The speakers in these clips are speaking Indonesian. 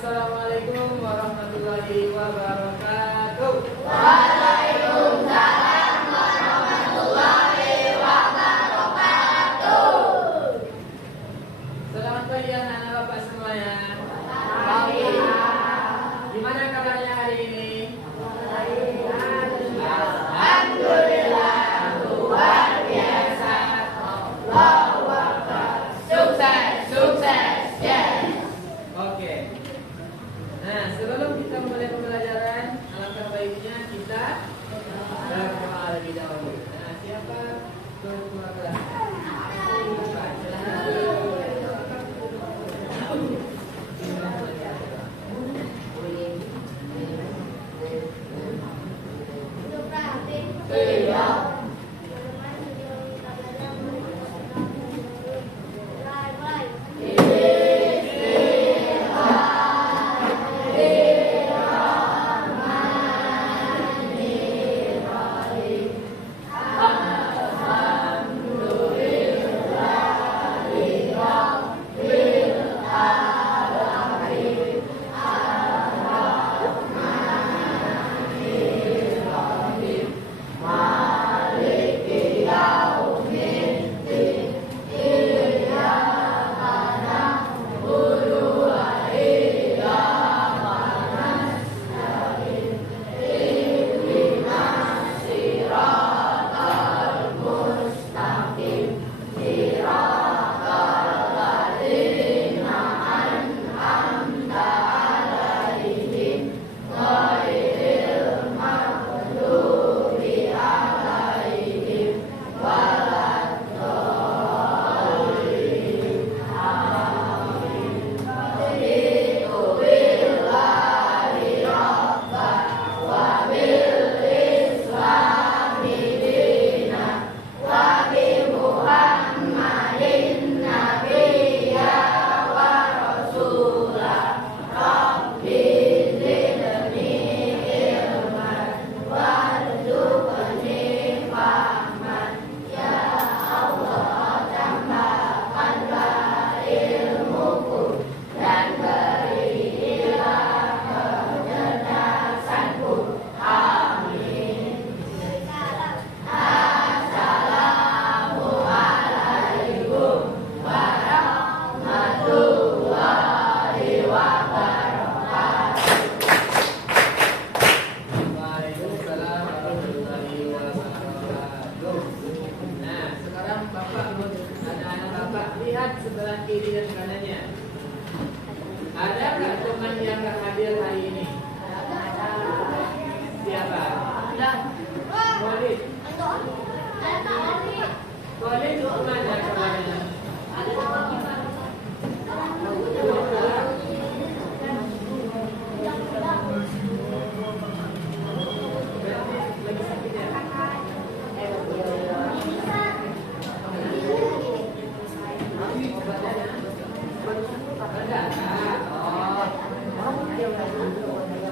Assalamualaikum warahmatullahi wabarakatuh. Waalaikumsalam warahmatullahi wabarakatuh. Selamat pagi anak-anak Bapak semuanya. Pagi. Gimana kabarnya hari ini? Alhamdulillah luar biasa. Allahu Akbar. Sukses, sukses, yes. Oke. Nah, sebelum kita mulai pembelajaran, alangkah baiknya kita berdoa lebih dahulu. Nah, siapa ketua kelas? Waalaikumsalam warahmatullahi wabarakatuh. Nah, sekarang Bapak, anak-anak Bapak lihat sebelah kiri dan kanannya. Ada nggak teman yang nggak hadir hari ini? Siapa? Khalid. Khalid itu kemana kabarnya? Lagi sakit ya? Ada?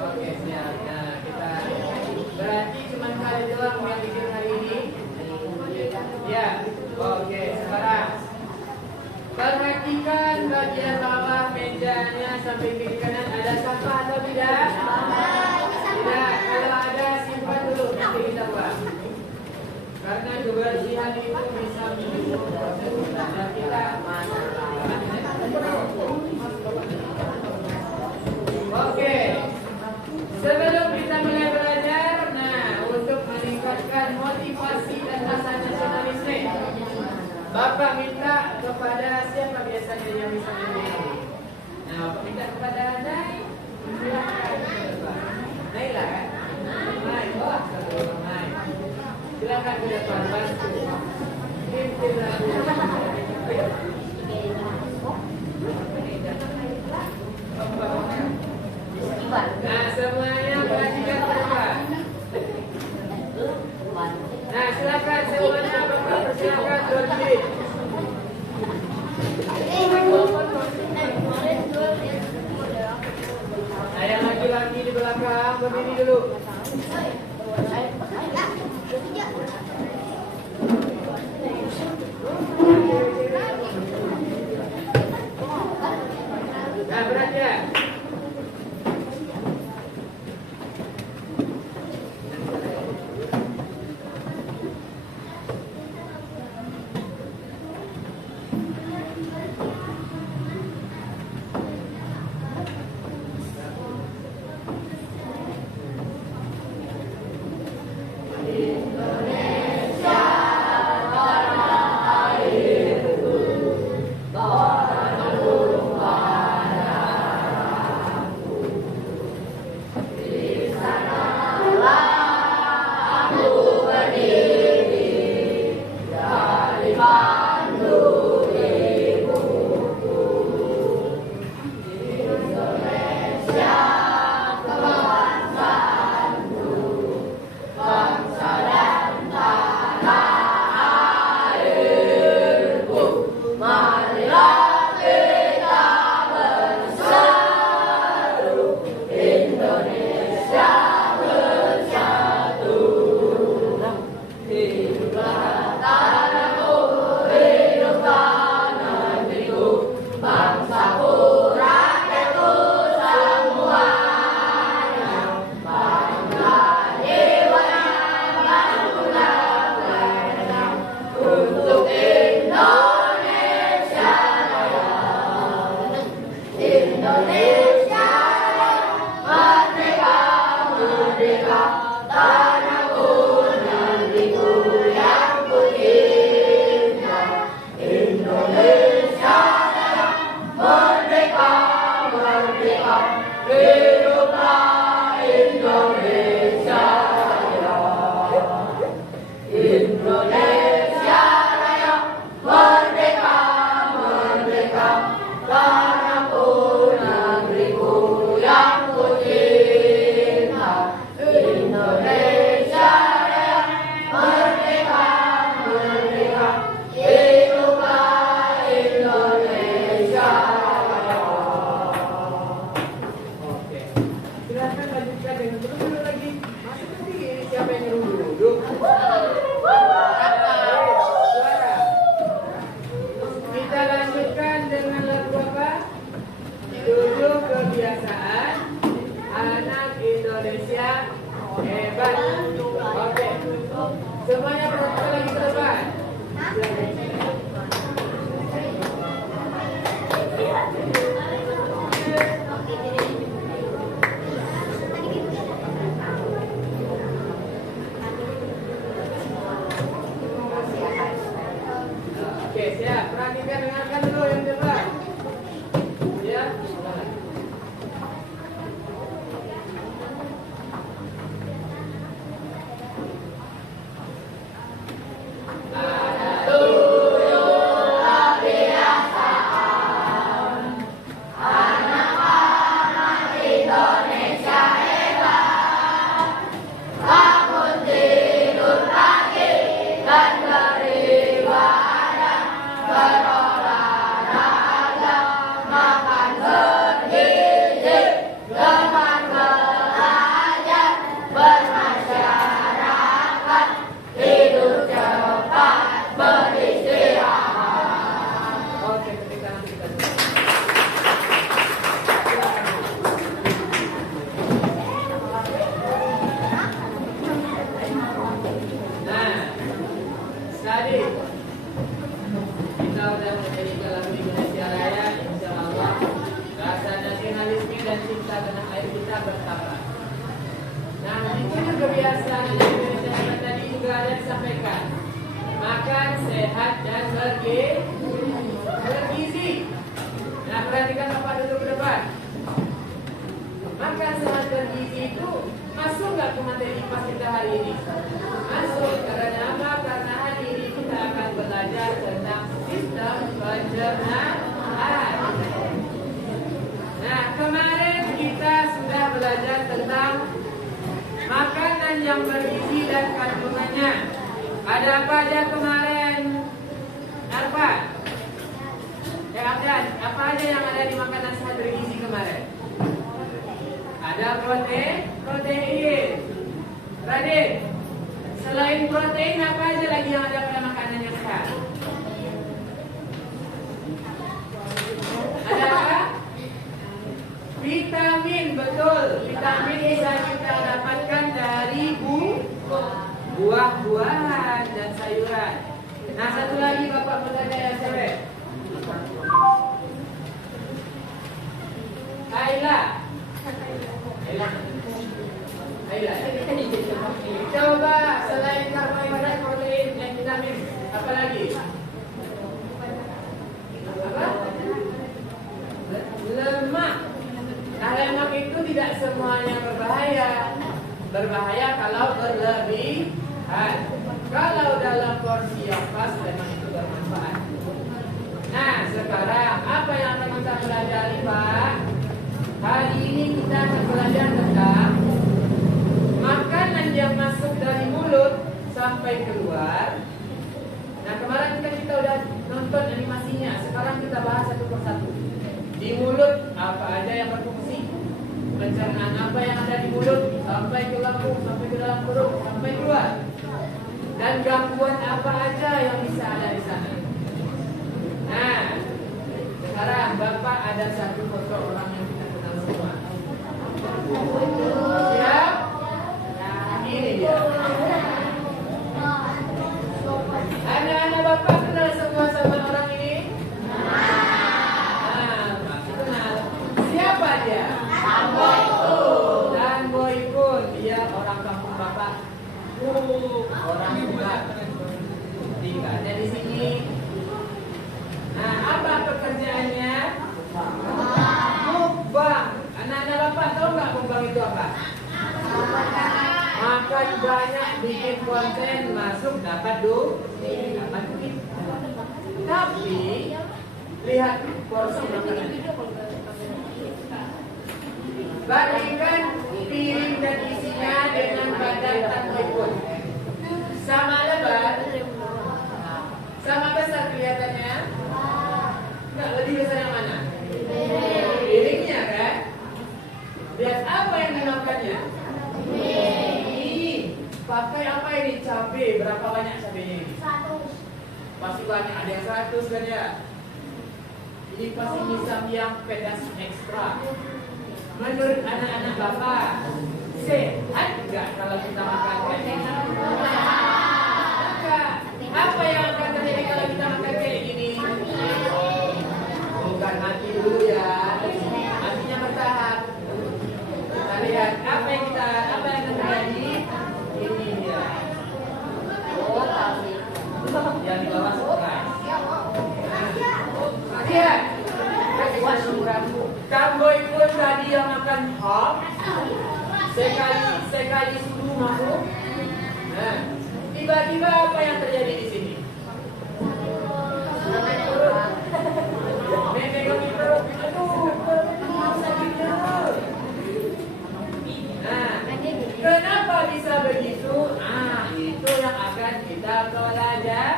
Oke, siap. Nah, kita berarti cuma kali doang yang bikin hari ini. Ya, oke. Sekarang perhatikan bagian bawah mejanya sampai kiri kanan ada sampah atau tidak? Tidak. Kalau ada simpan dulu nanti kita buang. Karena kebersihan itu bisa mendukung proses dan kita Oke. Sebelum kita mulai belajar, nah untuk meningkatkan motivasi dan rasa nasionalisme, Bapak minta kepada siapa biasanya yang bisa menyanyi? Nah, Bapak minta kepada Nay. Naila kan? Nay, oh, Nay. Silakan ke depan bantu. Pimpin lagu. Nah, semuanya perhatikan Bapak. Nah, silakan semuanya Bapak persilakan berdiri. Nah, yang laki-laki di belakang berdiri dulu. Nah, berat ya. Indonesia merdeka, merdeka, tanahku negeriku yang ku cinta. Indonesia merdeka, merdeka, hiduplah Indonesia Raya. Indonesia Raya, merdeka, merdeka, tanahku negeriku yang ku cinta. Indonesia Raya, merdeka, merdeka, hiduplah Indonesia Raya. Oke. Silakan lanjutkan dengan terus dulu lagi. Masih nanti siapa yang nyuruh dulu? Suara. Kita lanjutkan dengan lagu apa? 7 kebiasaan anak Indonesia hebat. Oke. Semuanya perhatikan lagi ke depan. Oke, siap. Perhatikan, dengarkan dulu yang depan. Ya. Indonesia hebat, bangun tidur pagi dan beribadah, berolahraga, makan bergizi, gemar belajar, bermasyarakat, tidur cepat, beristirahat. Oke, ketika nanti kita Nah, tadi kita udah menyanyikan lagu Indonesia Raya, insya Allah rasa nasionalisme dan cinta tanah air kita bertambah. Nah, di sini kebiasaan Indonesia Raya tadi juga ada disampaikan. Makan sehat dan bergizi. Nah, perhatikan apa duduk ke depan. Makan sehat bergizi itu masuk nggak ke materi pas kita hari ini? Masuk. Karena apa? Karena hari ini kita akan belajar tentang sistem pencernaan. Nah, kemarin kita sudah belajar tentang makanan yang bergizi dan kandungannya. Ada apa aja kemarin? Apa? Apa aja yang ada di makanan sehat bergizi kemarin? Ada protein. Raden, selain protein apa aja lagi yang ada pada makanan yang sehat? Ada apa? Vitamin, betul. Vitamin bisa kita dapatkan dari buah-buahan dan sayuran. Nah, satu lagi Bapak bertanya yang cewek. Aila. Coba selain karbohidrat, protein, dan vitamin, apa lagi? Apa? Lemak. Nah, lemak itu tidak semuanya berbahaya. Berbahaya kalau berlebihan. Kalau dalam porsi yang pas, memang itu bermanfaat. Nah, sekarang apa yang akan kita pelajari, Pak? Hari ini kita akan belajar tentang makanan yang masuk dari mulut sampai keluar. Nah, kemarin kita udah nonton animasinya. Sekarang kita bahas satu persatu. Di mulut apa aja yang berfungsi? Pencernaan apa yang ada di mulut sampai ke lambung, sampai ke dalam perut, sampai keluar. Dan gangguan apa aja yang bisa ada di sana. Nah, sekarang Bapak ada satu foto orang yang kita kenal semua. Siap? Nah, ini dia. Anak-anak Bapak kenal semua sama orang ini? Nah, masih kenal. Siapa Orang tua tinggalnya di sini. Nah, apa pekerjaannya? Mukbang. Anak-anak bapak tahu nggak mukbang itu apa? Makan banyak, bikin konten, masuk dapat duit. Tapi lihat porsi makanan. Bandingkan piring dan isinya dengan badan tak berikut. Sama lebar, sama besar kelihatannya. Enggak, lebih besar yang mana? Piringnya kan? Lihat apa yang dimakannya? Pakai apa ini? Cabai. Berapa banyak cabainya ini? 100. Pasti banyak, ada yang 100 kan ya? Ini pasti misam yang pedas ekstra. Menurut anak-anak bapak, sehat nggak kalau kita makan kayak gini? Enggak. Apa yang akan terjadi kalau kita makan kayak gini? Bukan mati dulu ya, matinya bertahap. Kita lihat apa yang akan terjadi? Ini dia. Oh, tapi yang di bawah surprise. Lihat. Kamboy pun tadi yang makan hop, sekali sudu masuk. Nah, tiba-tiba apa yang terjadi di sini? Memegang perut, aduh, sakitnya. Nah, kenapa bisa begitu? Ah, itu yang akan kita pelajari.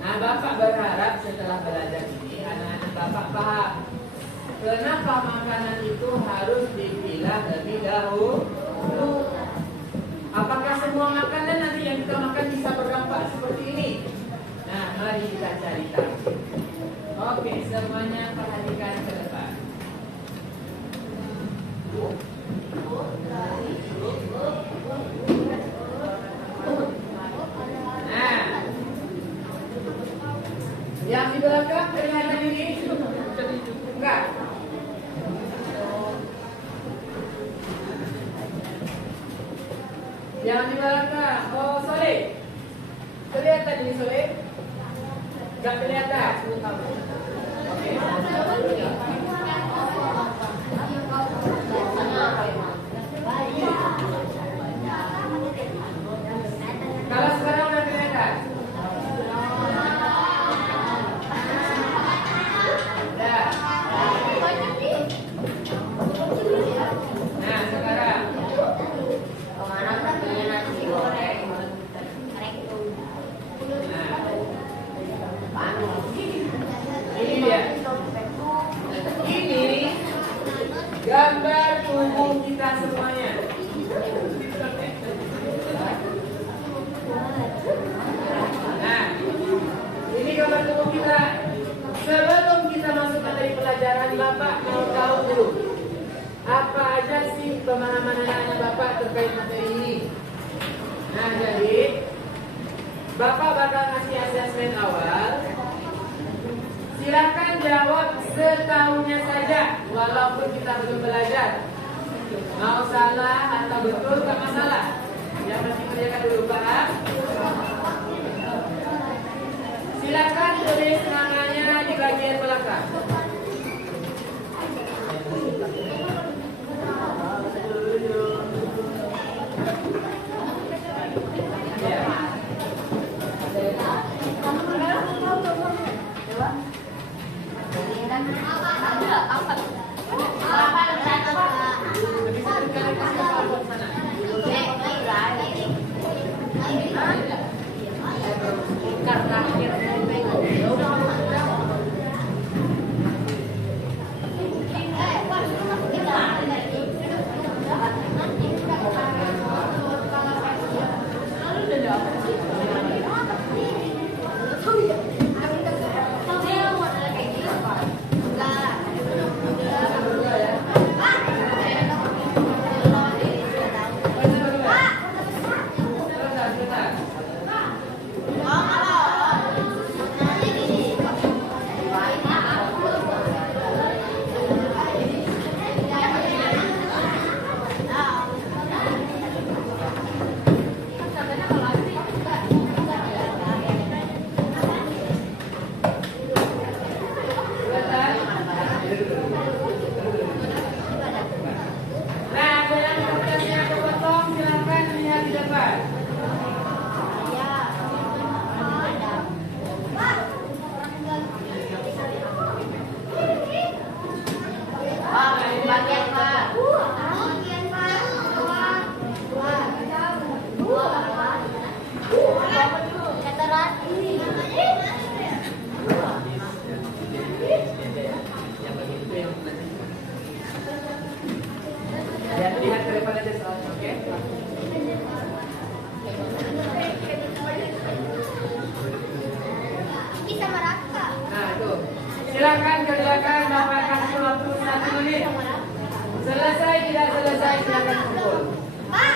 Nah, bapak berharap setelah belajar ini anak-anak bapak paham kenapa makanan itu harus dipilah lebih dahulu. Apakah semua makanan nanti yang kita makan bisa berdampak seperti ini? Nah, mari kita cari tahu. Oke, semuanya perhatikan ke depan. Nah, yang di belakang kelihatan ini? Enggak. Yang di belakang, oh Soleh. Kelihatan ini Soleh? Enggak kelihatan. Oke. Kalau sekarang udah kelihatan? Nah, sekarang ini dia. Ini gambar tubuh kita semuanya. Nah, ini gambar tubuh kita. Sebelum kita masuk materi pelajaran, Bapak mau tahu dulu apa aja sih pemahaman anak-anak Bapak terkait materi ini. Nah, jadi Bapak bakal ngasih asesmen awal. Silakan jawab setahunya saja, walaupun kita belum belajar. Mau salah atau betul tak masalah. Yang masih kerjakan dulu, paham? Silakan tulis namanya di bagian belakang. Nah, ada yang kertasnya kepotong, silakan lihat di depan. Pak, bagian Pak. Keteran. Lihat ke depan aja soalnya, oke? Kita meraka. Nah, itu. Silakan kerjakan, Bapak kasih waktu 1 menit. Selesai tidak selesai silakan kumpul. Pak.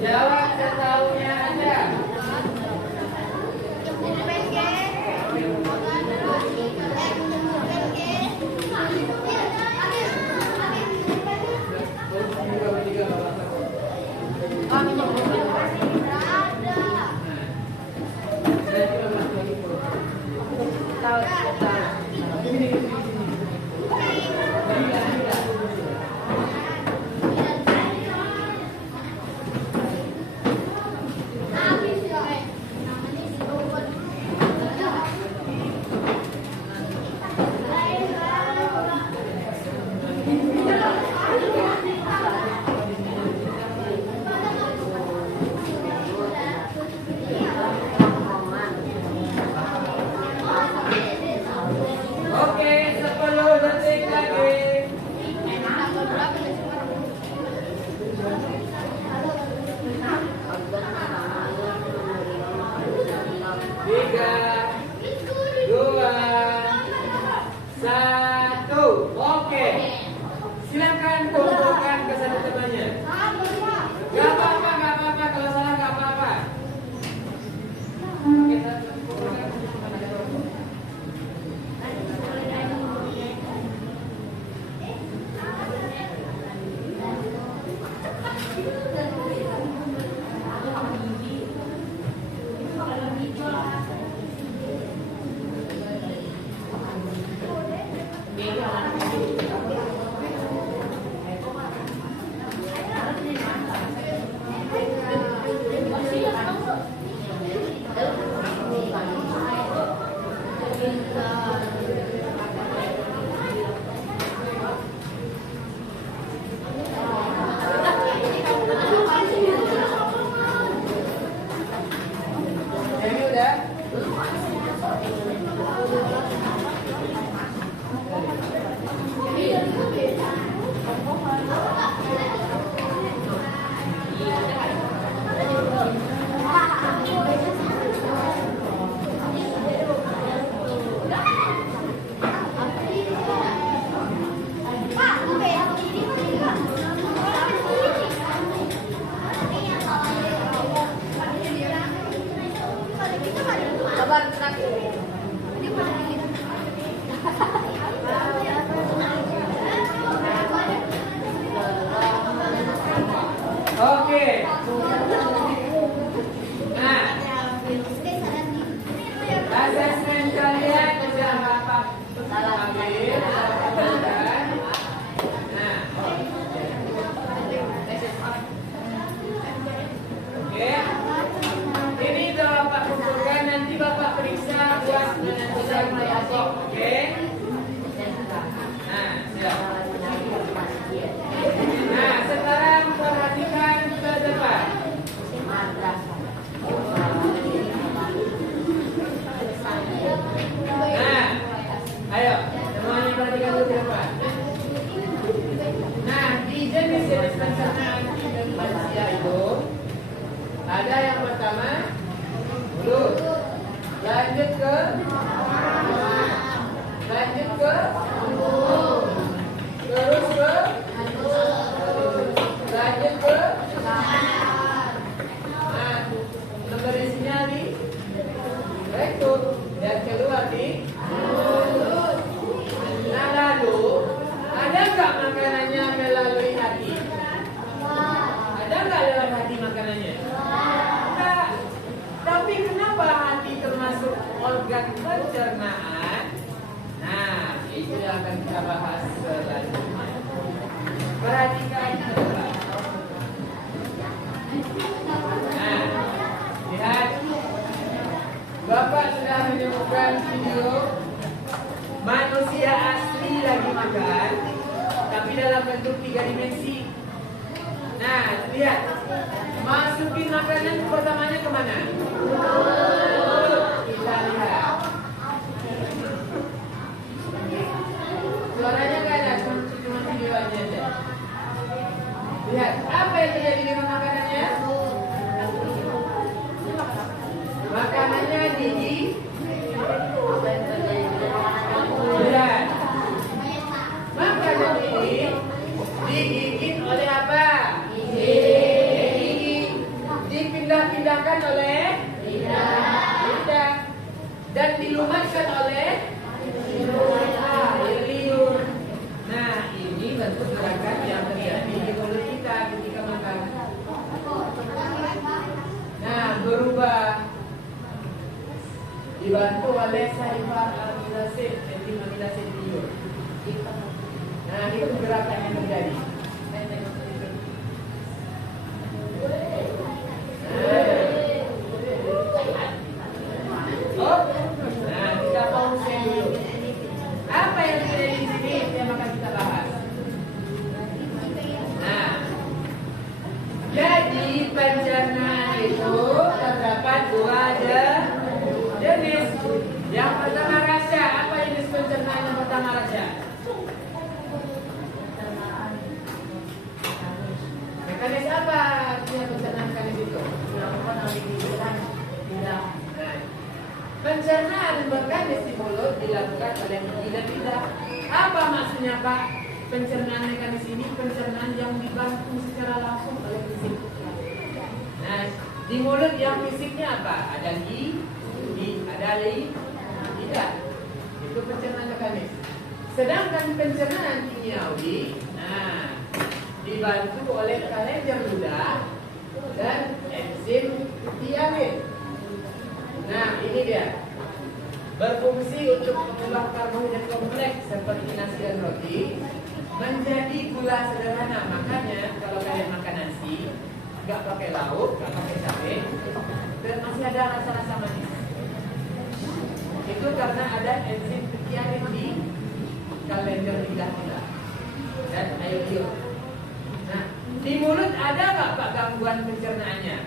Jawab setahunya aja. Habis organ pencernaan. Nah, itu yang akan kita bahas selanjutnya. Perhatikan coba. Nah, lihat. Bapak sudah menemukan video manusia asli lagi makan, tapi dalam bentuk 3 dimensi. Nah, lihat. Masukin makanan pertamanya kemana? Kita lihat. Suaranya nggak ada, cuma video aja. Lihat, apa yang terjadi dengan makanannya? Makanannya gigi. Lihat. Makanan ini digigit oleh apa? Gigi. Dipindah-pindahkan oleh lidah. Dan dilumatkan oleh liur. Nah, ini bentuk gerakan yang terjadi di mulut kita ketika makan. Nah, berubah dibantu oleh saripar amilase, enzim amilase liur. Nah, itu gerakan yang terjadi. Nah, kita pause dulu. Apa yang terjadi di sini yang akan kita bahas. Nah, jadi pencernaan itu terdapat 2 jenis. Yang pertama rasa. Apa jenis pencernaan yang pertama rasa? Mekanis apa artinya pencernaan mekanis itu? Pencernaan mekanis di mulut dilakukan oleh gigi dan lidah. Apa maksudnya Pak? Pencernaan mekanis ini pencernaan yang dibantu secara langsung oleh fisik. Nah, di mulut yang fisiknya apa? Ada gigi, ada lidah. Itu pencernaan mekanis. Sedangkan pencernaan kimiawi, nah, dibantu oleh kalender ludah dan enzim tiamin. Nah, ini dia. Berfungsi untuk mengubah karbohidrat kompleks seperti nasi dan roti menjadi gula sederhana. Makanya kalau kalian makan nasi, nggak pakai lauk, nggak pakai cabai, dan masih ada rasa-rasa manis. Itu karena ada enzim tiamin di kalender lidah kita dan air liur. Nah, di mulut ada nggak Pak gangguan pencernaannya?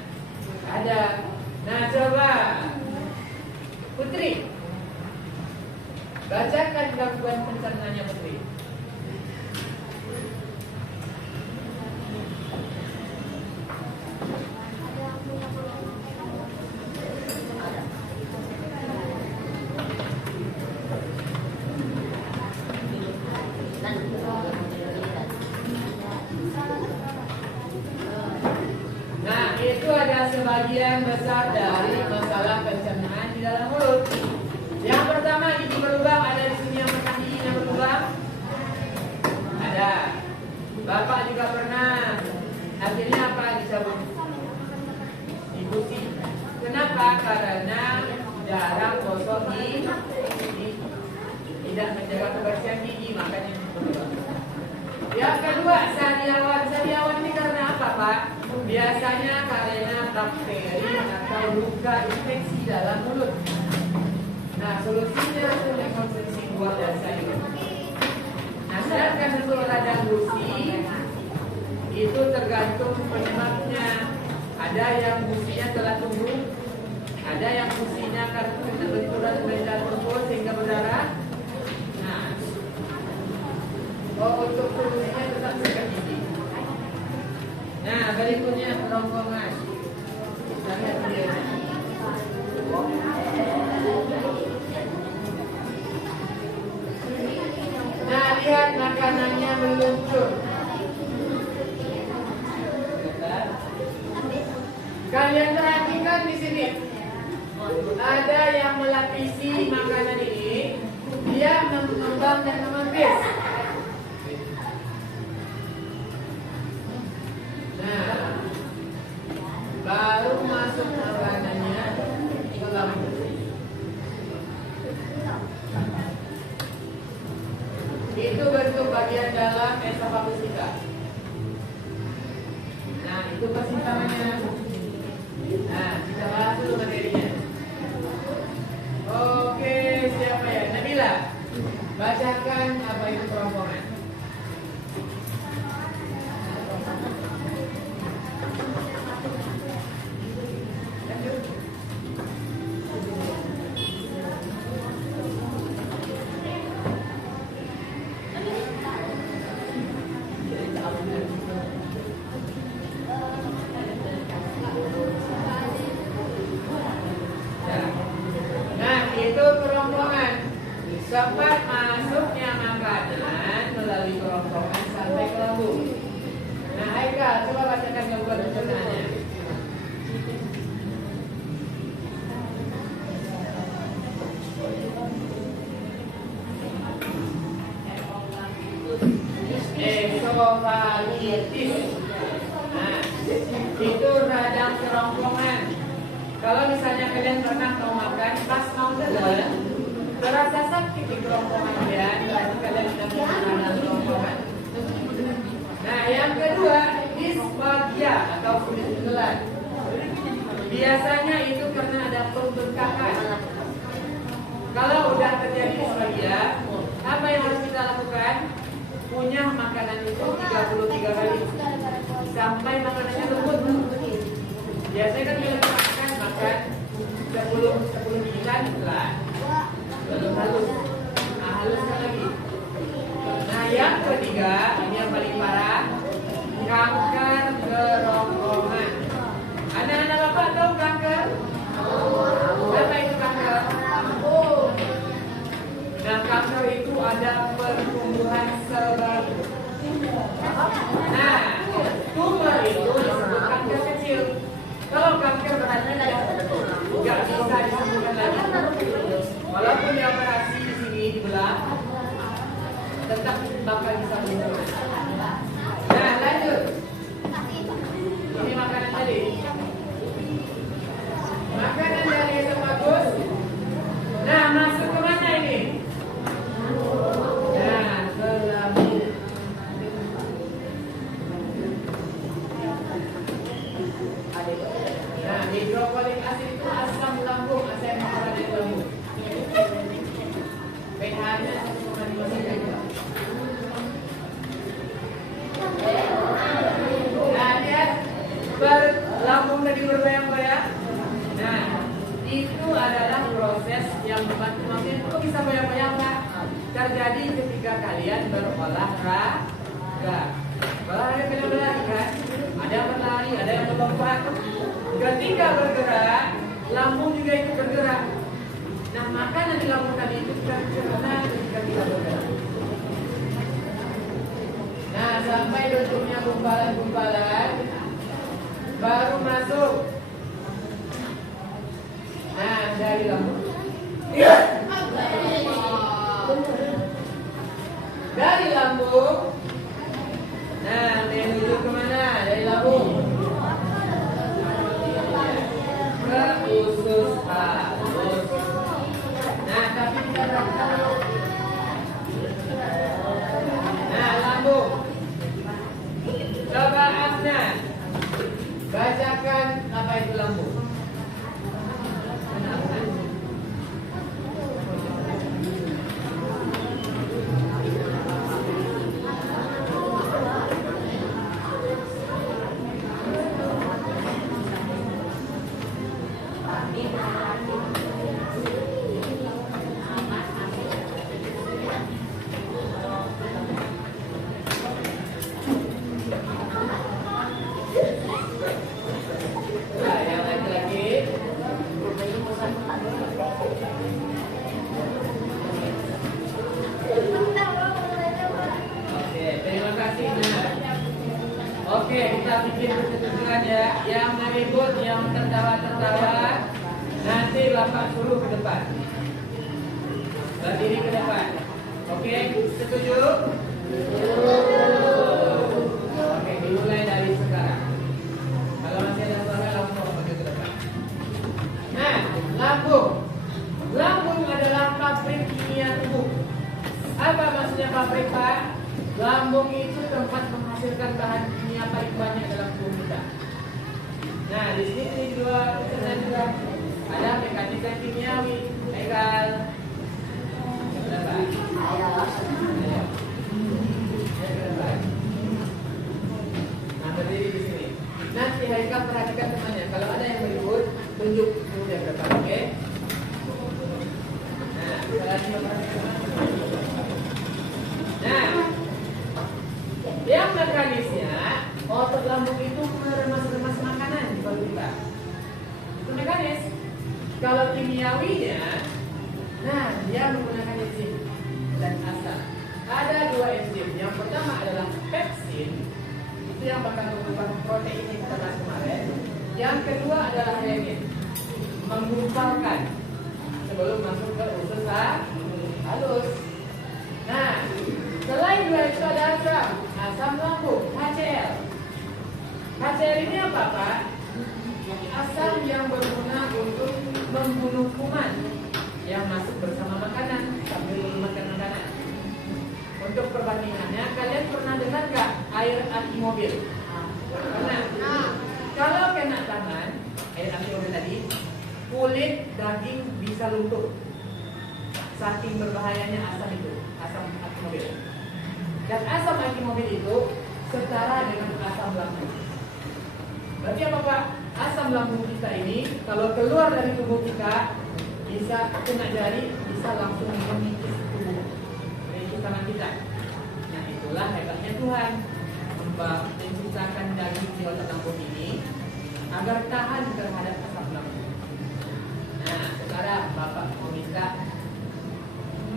Ada. Nah, coba Putri, bacakan gangguan pencernaannya Putri. Nah, itu ada sebagian besar dari masalah pencernaan di dalam mulut. Yang pertama, gigi berlubang. Ada di sini yang pernah giginya berlubang? Ada. Bapak juga pernah. Akhirnya apa dicabut? Dibusi. Kenapa? Karena jarang gosok gigi, tidak menjaga kebersihan gigi, makanya berlubang. Yang kedua, sariawan. Sariawan ini karena apa, Pak? Biasanya karena bakteri atau luka infeksi dalam mulut. Nah, solusinya itu mengkonsumsi buah dan sayur. Nah, sedangkan untuk radang gusi itu tergantung penyebabnya. Ada yang gusinya telah tumbuh, ada yang gusinya karena benturan benda tubuh sehingga berdarah. Nah, untuk solusinya tetap sikat gigi. Nah, berikutnya kerongkongan. Kita lihat videonya. Nah, lihat makanannya meluncur. Kalian perhatikan di sini. Ada yang melapisi makanan ini, dia mengembang dan memepis. Nah, baru masuk makanannya ke lambung. bagian dalam esophagus kita. Nah, itu pasti namanya. Nah, kita bahas dulu materinya. Oke, siapa ya? Nabila, bacakan apa itu kerongkongan. Itu kerongkongan. Sempat masuknya makanan melalui kerongkongan sampai ke lambung. Nah, Haikal, coba bacakan gambar pencernaannya. Esophagitis. Nah, itu radang kerongkongan. Kalau misalnya kalian pernah mau makan, pas mau telan, terasa sakit di kerongkongan kalian, berarti kalian sudah pernah kerongkongan. Nah, yang kedua, disfagia atau kulit telan. Biasanya itu karena ada pembengkakan. Kalau udah terjadi disfagia, apa yang harus kita lakukan? Punya makanan itu 33 kali sampai makanannya lembut. Biasanya kan kita makan 10 bijian lah, belum halus. Nah, haluskan lagi. Nah, yang ketiga, ini yang paling parah, kanker kerongkongan. Anak-anak bapak tahu kanker? Apa itu kanker? Nah, kanker itu ada pertumbuhan sel baru. Nah, tumor itu disebut kanker kecil. Kalau kanker berarti nggak bisa disembuhkan lagi. Walaupun dioperasi di sini dibelah, tetap bakal bisa sembuh. Nah, lanjut. Ini makanan tadi. Makanan dari esophagus. Nah, masuk ke mana ini? Nah, ke lambung. Nah, hidrokolik asid itu asam lambung, asam makanan di lambung. pH-nya 1,5. Nah, lihat lambung tadi berbayang-bayang. Nah, itu adalah proses yang membantu maksudnya kok bisa bayang-bayang Pak? Terjadi ketika kalian berolahraga. Olahraga kalian berlari kan? Ada yang berlari, ada yang melompat. Ketika bergerak, lambung juga ikut bergerak. Nah, makanan di lambung tadi itu kita cerna ketika kita bergerak. Nah, sampai bentuknya gumpalan-gumpalan, baru masuk. Nah, dari lambung. Dari lambung. Nah, menuju kemana? Dari lambung ke usus halus. Nah, tapi kita tahu. Nah, lambung. Coba Afnan bacakan apa itu lambung. Oke, kita bikin ketujuan ya. Yang meribut, yang tertawa-tertawa, nanti Bapak suruh ke depan. Berdiri ke depan. Oke, setuju? Oke, dimulai dari sekarang. Kalau masih ada suara, langsung Bapak ke depan. Nah, lambung. Lambung adalah pabrik kimia tubuh. Apa maksudnya pabrik, Pak? menghasilkan bahan kimia paling banyak dalam tubuh kita. Nah, di sini ini dua peserta juga ada mekanika kimiawi, Haikal. Berapa? Ayo. Nah, berdiri di sini. Nanti Haikal perhatikan temannya. Kalau ada yang berikut, tunjuk dia berapa, oke? Nah, perhatikan temannya. Nah, yang mekanisnya otot lambung itu meremas-remas makanan di badan kita. Itu mekanis. Kalau kimiawinya, nah dia menggunakan enzim dan asam. Ada dua enzim. Yang pertama adalah pepsin, itu yang bakal mengubah protein yang kita bahas kemarin. Yang kedua adalah renin, menggumpalkan sebelum masuk ke usus halus. Nah, selain dua itu ada asam lambung, HCl. HCl ini apa Pak? Asam yang berguna untuk membunuh kuman yang masuk bersama makanan sambil memakan makanan. Untuk perbandingannya, kalian pernah dengar nggak air aki mobil? Pernah? Kalau kena tangan, air aki mobil tadi, kulit daging bisa luntur. Saking berbahayanya asam itu, asam aki mobil. Dan asam aki mobil itu setara dengan asam lambung. Berarti apa Pak? Asam lambung kita ini kalau keluar dari tubuh kita bisa kena jari, bisa langsung mengikis tubuh, mengikis tangan kita. Nah itulah hebatnya Tuhan menciptakan daging di otot lambung ini agar tahan terhadap asam lambung. Nah sekarang Bapak mau minta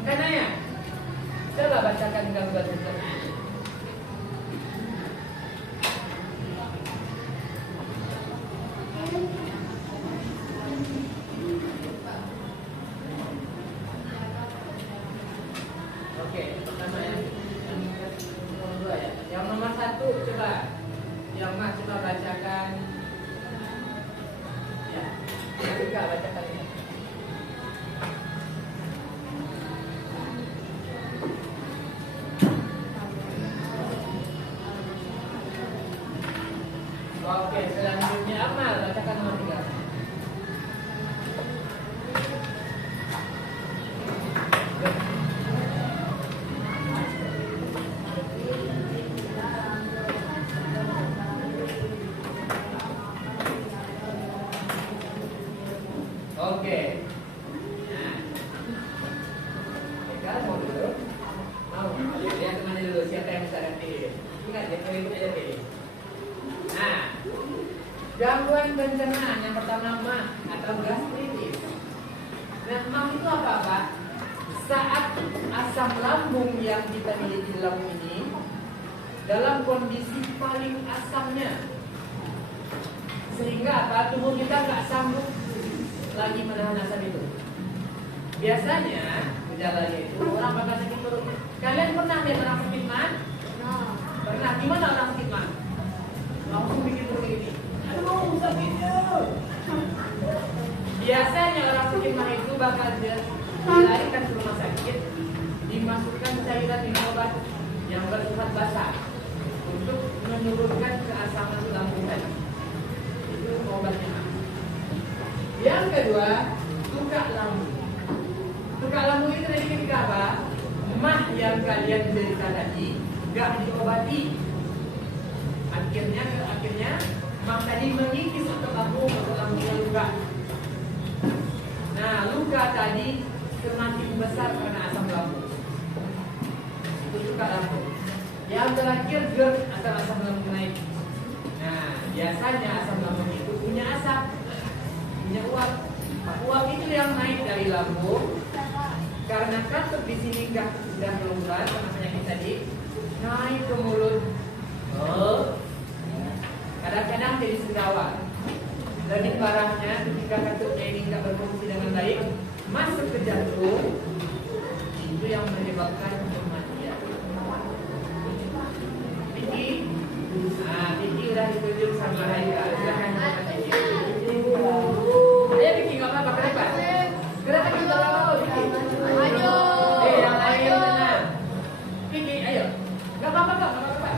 makanannya. Coba bacakan gambar berikutnya. Oke, pertama ya. Yang nomor 2 ya. Yang nomor 1 coba. Yang Mas coba bacakan. Ya. Juga bacakan ini. Oke, selanjutnya Amal bacakan nomor 3. Oke. Nah. Sekarang mau dulu. Mau. Lihat temannya dulu siapa yang bisa ganti. Ingat ya, berikutnya jadi. Nah, gangguan pencernaan yang pertama mah atau gastritis. Nah, mah itu apa Pak? Saat asam lambung yang kita miliki di lambung ini dalam kondisi paling asamnya, sehingga apa? Tubuh kita nggak sanggup lagi menahan asam itu. Biasanya gejalanya itu orang bakal sakit perut. Kalian pernah lihat orang sakit mah? Pernah? Gimana orang sakit mah? Langsung bikin perut ini. Aduh sakitnya. Biasanya orang sakit mah itu bakal dilarikan ke rumah sakit, dimasukkan cairan minum obat yang bersifat basah untuk menurunkan keasaman lambung tadi. Itu obatnya. Yang kedua, tukak lambung. Tukak lambung itu dari ketika apa? Mah yang kalian derita tadi gak diobati. Akhirnya mah tadi mengikis otot lambungnya luka. Nah, luka tadi semakin besar karena asam lambung. Itu tukak lambung. Yang terakhir GERD atau asam lambung naik. Nah, biasanya asam lambung itu punya asap, punya uap. Uap itu yang naik dari lambung karena katup di sini sudah melonggar karena penyakit tadi, naik ke mulut. Kadang-kadang jadi sendawa. Lebih parahnya ketika katupnya ini tidak berfungsi dengan baik, masuk ke jantung, itu yang menyebabkan kematian. Vicky, Vicky udah ditunjuk sama Haikal. Silahkan Vicky. Ayo Vicky, nggak apa-apa, kenapa? Gerakan kita apa Vicky? Ayo. Yang lain tenang. Vicky, ayo. Nggak apa-apa kok, nggak apa-apa.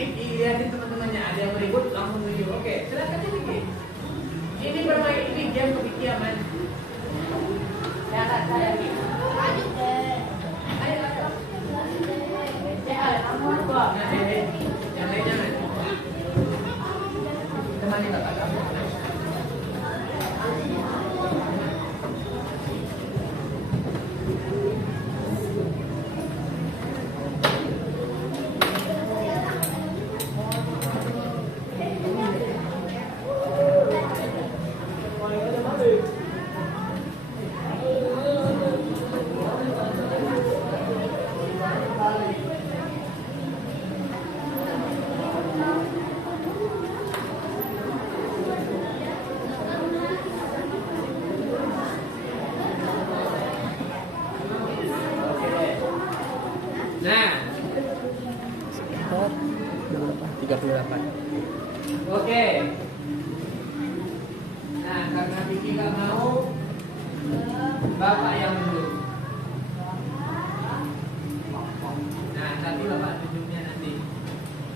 Vicky lihatin teman-temannya ada yang ribut langsung tunjuk. Oke, silakan Vicky. Ini bermain ini game ke Vicky aman. Ya, saya Vicky. Ayo, nah, yang lainnya mana? Temani bapak kamu. Nah, 38. oke. Nah, karena Vicky nggak mau, bapak yang dulu. Nah, tapi bapak tunjuknya nanti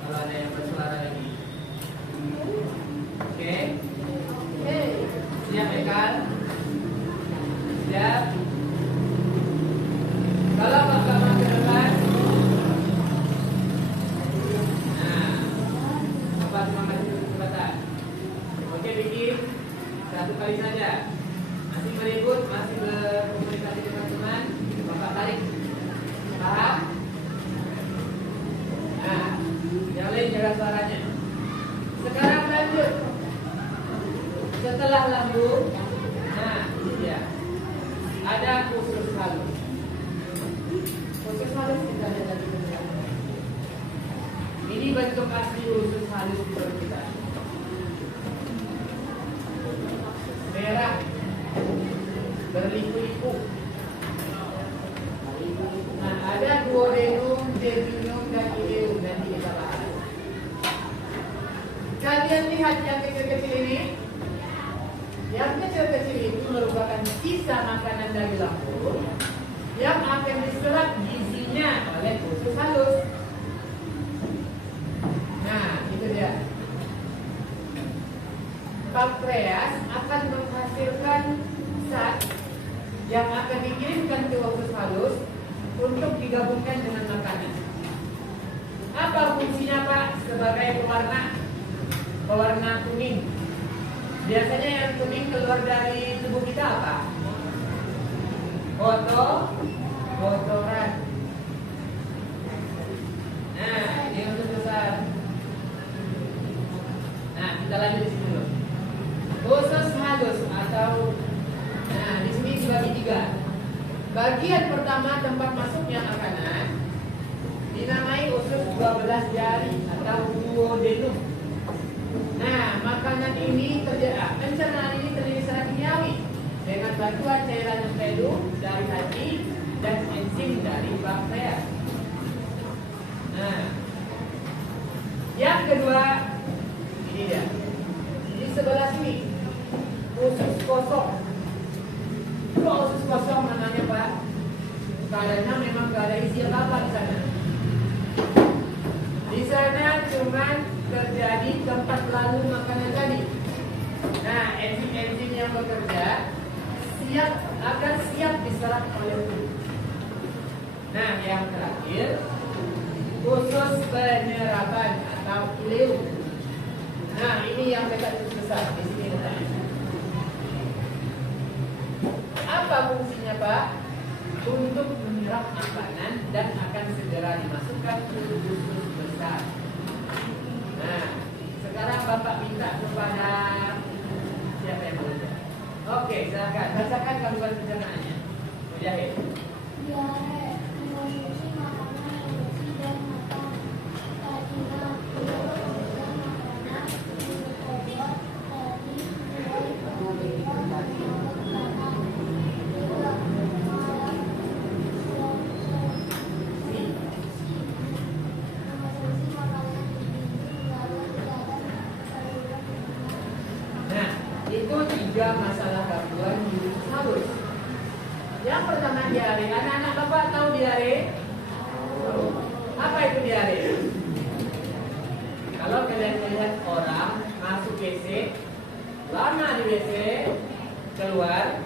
kalau ada yang bersuara lagi. Oke. Siap Ekal? Siap. Kalau bapak mau ke depan, nah, bapak semangat itu kesempatan. Oke, bikin satu kali saja. Masih berikut, masih berkomunikasi dengan teman, bapak tarik. Paham? Nah, yang lain jaga suaranya. Sekarang lanjut. Setelah lambung, nah ini dia. Ada usus halus. Usus halus kita lihat lagi bersama. Ini bentuk asli usus halus di perut kita. Merah, berliku-liku. Nah, ada duodenum, jejunum, dan ileum. Nanti kita bahas. Kalian lihat yang kecil-kecil ini. Yang kecil-kecil itu merupakan sisa makanan dari lambung yang akan diserap gizinya oleh usus halus. Nah, itu dia. Pankreas akan menghasilkan zat yang akan dikirimkan ke usus halus untuk digabungkan dengan makanan. Apa fungsinya Pak? Sebagai pewarna kuning. Biasanya yang kuning keluar dari tubuh kita apa? Kotoran. Nah, ini untuk besar. Nah, kita lanjut di sini dulu. Usus halus atau, nah di sini dibagi 3. Bagian pertama tempat masuknya makanan dinamai usus 12 jari atau duodenum. Nah, makanan ini pencernaan ini terdiri secara kimiawi dengan bantuan cairan empedum dari hati dan enzim dari pankreas. Nah, yang kedua ini dia. Di sebelah sini usus kosong. Kok usus kosong namanya Pak? Karena memang gak ada isi apa-apa di sana. Di sana cuman terjadi tempat lalu makanan tadi. Nah, enzim-enzim yang bekerja akan siap diserap oleh tubuh. Nah, yang terakhir usus penyerapan atau ileum. Nah, ini yang dekat usus besar di sini letaknya. Apa fungsinya Pak? Untuk menyerap makanan dan akan segera dimasukkan ke usus besar. Nah, sekarang Bapak minta kepada siapa yang boleh? Oke, silakan. Bacakan kandungan pencernaannya. Mujahid. Diare, mengonsumsi makanan yang bersih dan matang. Tadinya, mengonsumsi makanan, minum obat, tadi, mulai pengambilan, makanan, itu 3 masalah gangguan di usus halus. Yang pertama diare. Anak-anak Bapak tahu diare? Apa itu diare? WC, keluar.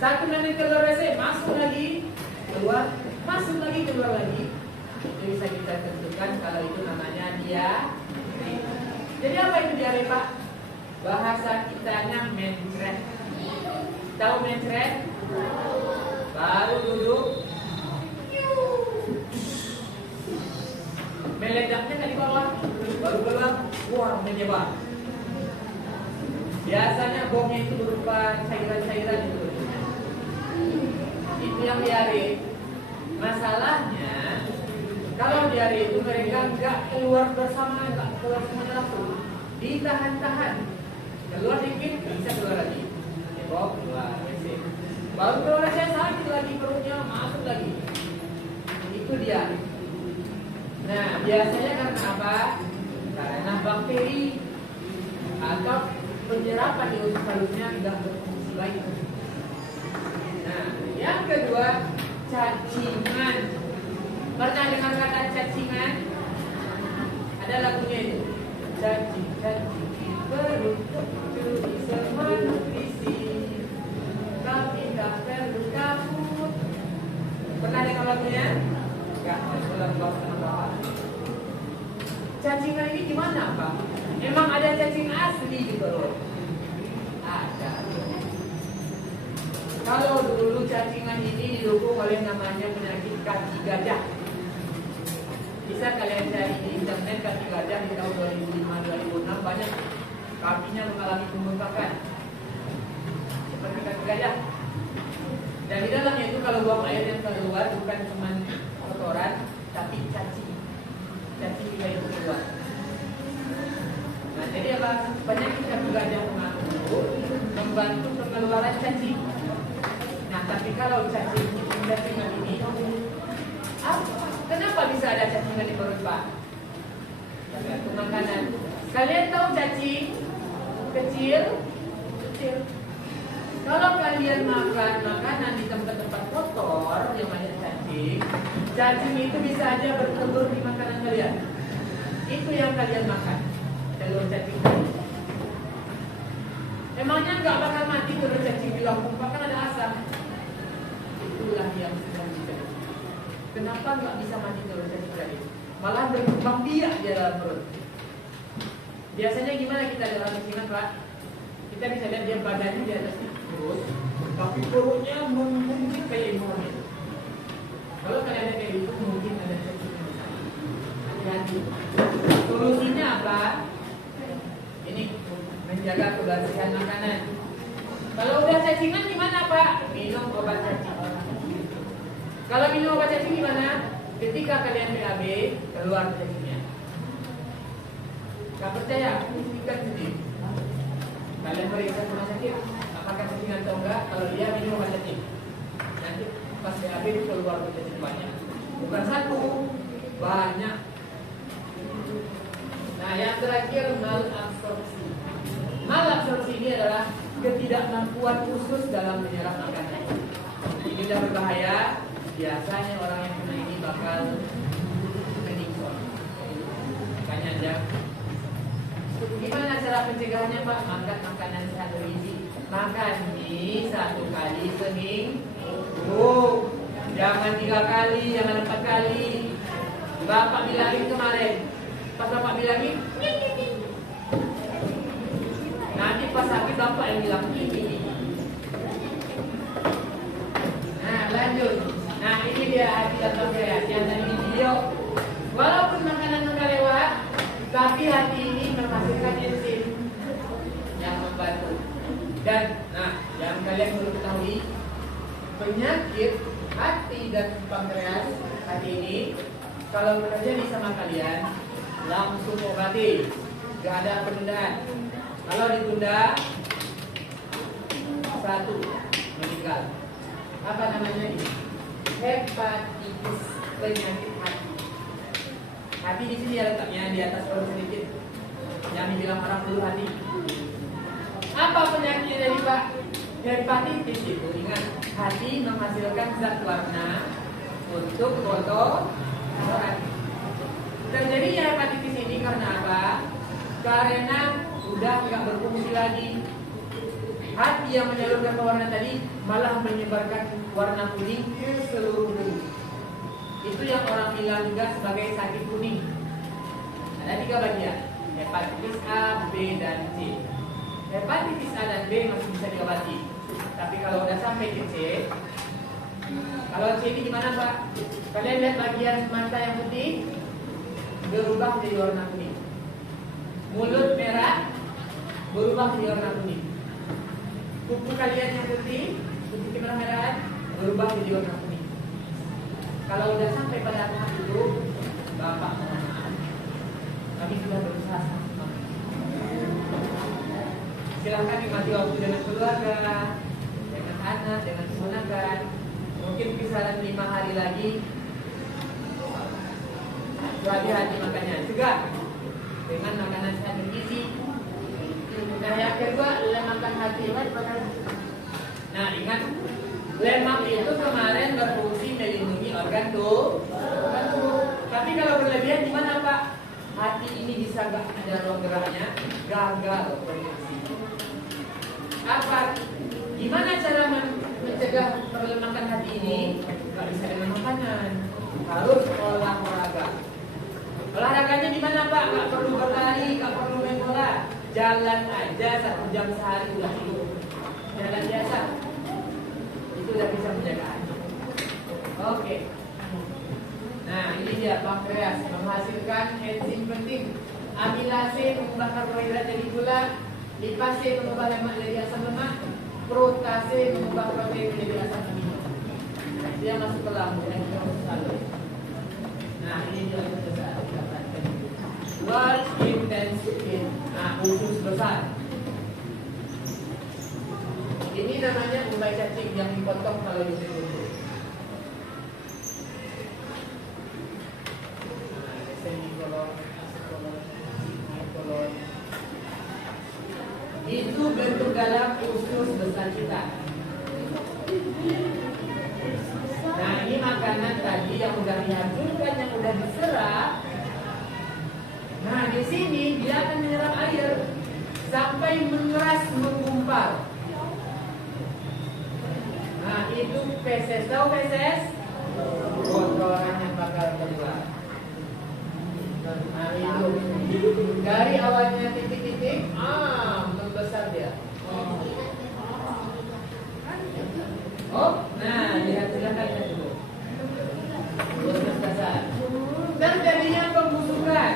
1 menit keluar WC, masuk lagi, keluar, masuk lagi, keluar lagi. Itu bisa kita tentukan kalau itu namanya diare. Jadi apa itu diare, Pak? Bahasa kitanya mencret. Tahu mencret? Baru duduk, meledaknya nggak di bawah, baru keluar, wah menyebar. Biasanya bongnya itu berupa cairan-cairan itu. Itu yang diare. Masalahnya, kalau diare itu mereka nggak keluar bersama, nggak keluar semuanya langsung, ditahan-tahan. Keluar dikit, bisa keluar lagi. Bawa keluar, baru keluar aja sakit lagi perutnya, masuk lagi. Itu dia. Nah, biasanya karena apa? Karena bakteri atau penyerapan di usus halusnya tidak berfungsi baik. Nah, yang kedua, cacingan. Pernah dengar kata cacingan? Ada lagunya itu. Cacing, cacing, perut, bisa menutrisi, tapi tak perlu takut. Pernah dengar lagunya? Enggak, cacingan ini gimana, Pak? Emang ada cacing asli di perut? Ada. Kalau dulu cacingan ini didukung oleh namanya penyakit kaki gajah. Bisa kalian cari di internet kaki gajah di tahun 2005-2006, banyak kakinya mengalami pembengkakan seperti kaki gajah. Dan di dalamnya itu kalau buang air yang keluar bukan cuma kotoran, tapi cacing. Cacing juga itu keluar. Nah, jadi apa? Penyakit kaki gajah mengatur membantu pengeluaran cacing. Nah, tapi kalau cacingan ini, kenapa bisa ada cacingan di perut, Pak? Tergantung makanan. Kalian tahu cacing kecil? Kecil. Kalau kalian makan makanan di tempat-tempat kotor yang banyak cacing, cacing itu bisa aja bertelur di makanan kalian. Itu yang kalian makan, telur cacing. Emangnya nggak bakal mati telur cacing di lambung, bahkan ada asam. Itulah yang sedang dicari. Kenapa nggak bisa mati telur cacing tadi? Malah berkembang biak di dalam perut. Biasanya gimana kita dalam cacingan, Pak? Kita bisa lihat dia badannya di atas perut, tapi perutnya mungkin kayak ini. Kalau kalian ada kayak itu mungkin ada cacingan. Hati-hati. Solusinya apa? Ini menjaga kebersihan makanan. Kalau udah cacingan gimana, Pak? Minum obat cacing. Kalau minum obat cacing gimana? Ketika kalian BAB, keluar cacingnya. Gak percaya? Buktikan sendiri. Kalian periksa rumah sakit, apakah cacing atau enggak? Kalau dia minum obat cacing, nanti pas BAB itu keluar cacing banyak. Bukan satu, banyak. Nah, yang terakhir malabsorpsi. Malabsorpsi ini adalah ketidakmampuan usus dalam menyerap makanan. Ini sudah berbahaya. Biasanya orang yang kena ini bakal meningsor. Makanya jangan. Gimana cara pencegahannya, Pak? Makan makanan sehat bergizi. Makan mie 1 kali seminggu. Jangan 3 kali, jangan 4 kali. Bapak bilangin kemarin. Pas Bapak bilangin, nanti pas habis Bapak yang bilang ini. Nah, lanjut. Nah, ini dia hati atau kreasi yang tadi di video. Walaupun makanan sudah lewat, tapi hati ini menghasilkan enzim yang membantu. Dan, nah, yang kalian perlu ketahui, penyakit hati dan pankreas hati ini, kalau terjadi sama kalian, langsung obati, gak ada penundaan. Kalau ditunda, 1 meninggal. Apa namanya ini? Hepatitis, penyakit hati. Hati di sini letaknya di atas perut sedikit. Yang dibilang orang dulu hati. Apa penyakit dari Pak? Hepatitis itu ingat, hati menghasilkan zat warna untuk kotoran. Terjadinya hepatitis ini karena apa? Karena udah nggak berfungsi lagi hati yang menyalurkan pewarna tadi malah menyebarkan warna kuning ke seluruh tubuh. Itu yang orang bilang juga sebagai sakit kuning. Ada 3 bagian, hepatitis A, B, dan C. Hepatitis A dan B masih bisa diobati. Tapi kalau udah sampai ke C, kalau C ini gimana Pak? Kalian lihat bagian mata yang putih berubah menjadi warna kuning. Mulut merah berubah menjadi warna kuning. Kuku kalian yang putih kemerah-merahan berubah menjadi warna kuning. Kalau udah sampai pada tahap itu, Bapak mohon maaf, kami sudah berusaha sama. Silahkan nikmati waktu dengan keluarga, dengan anak, dengan keponakan. Mungkin kisaran 5 hari lagi. Hati-hati makannya, segar dengan makanan sehat bergizi. Nah yang kedua, lemakkan hati. Nah ingat, lemak itu kemarin berfungsi melindungi organ tubuh. Tapi kalau berlebihan gimana Pak? Hati ini bisa gak ada ruang geraknya, gagal berfungsi. Apa? Gimana cara mencegah perlemakan hati ini? Gak bisa dengan makanan, harus olahraga. Olahraganya gimana Pak? Gak perlu berlari, gak perlu main bola. Jalan aja 1 jam sehari udah hidup. Jalan biasa. Itu udah bisa menjaga hati. Oke. Nah ini dia pankreas menghasilkan enzim penting. Amilase mengubah karbohidrat jadi gula, lipase mengubah lemak jadi asam lemak, protase mengubah protein menjadi asam amino. Dia masuk ke lambung dan juga masuk salur. Nah ini dia besar. Large intestine. Nah usus besar. Ini namanya umbai cacing yang dipotong kalau ditutup. Semikolon, kolon. Itu bentuk dalam usus besar kita. Nah ini makanan tadi yang udah dihancurkan, yang udah diserap. Nah di sini dia akan menyerap air sampai mengeras, menggumpal. Nah itu feses, tahu feses? Kotoran yang bakal keluar. Nah itu dari awalnya titik-titik, membesar dia. Oh, nah lihat silakan lihat dulu. Usus besar. Terjadinya pembusukan.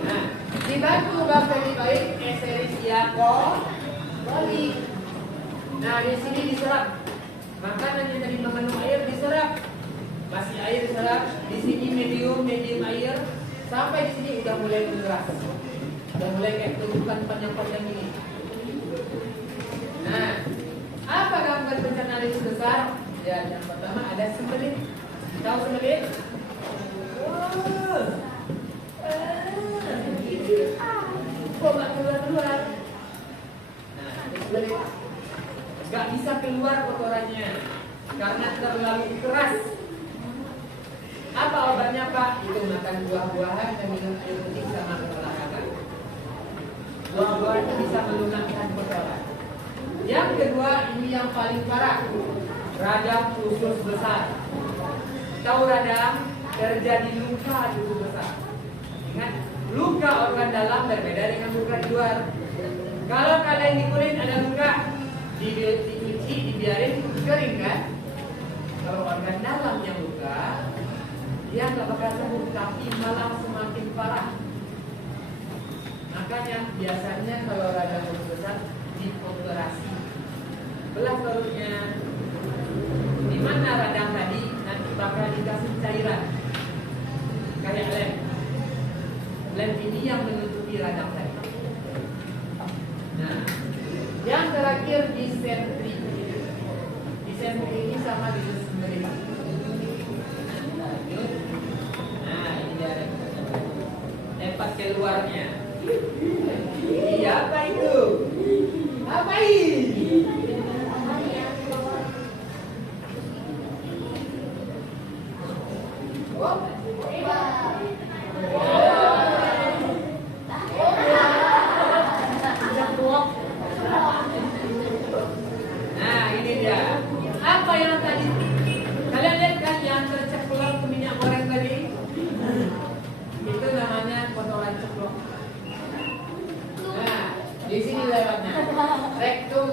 Nah, dibantu bakteri baik Escherichia coli. Nah, di sini diserap. Makanan yang tadi mengandung air diserap. Masih air diserap. Di sini medium air. Sampai di sini udah mulai mengeras. Udah mulai kayak tunjukkan panjang-panjang ini. Nah, apa gangguan pencernaan usus besar? Ya, yang pertama ada sembelit. Tahu sembelit? Kok gak keluar? Nah, sembelit. Gak bisa keluar kotorannya karena terlalu keras. Apa obatnya Pak? Itu makan buah-buahan dan minum air putih sama olahraga. Buah-buahan itu bisa melunakkan kotoran. Yang kedua, ini yang paling parah, radang usus besar. Tahu radang? Terjadi luka di usus besar. Ingat, luka organ dalam berbeda dengan luka di luar. Kalau kalian di kulit ada luka, dicuci, dibiarin kering kan? Kalau organ dalam yang luka, dia nggak bakal sembuh, tapi malah semakin parah. Makanya biasanya kalau radang usus besar dioperasi, belah perutnya. Di mana radang tadi nanti bakal dikasih cairan kayak lem. Lem ini yang menutupi radang tadi. Nah, yang terakhir disentri. Disentri ini sama dengan sembelit. Nah, ini dia tempat keluarnya. Iya, apa itu? Apa ini?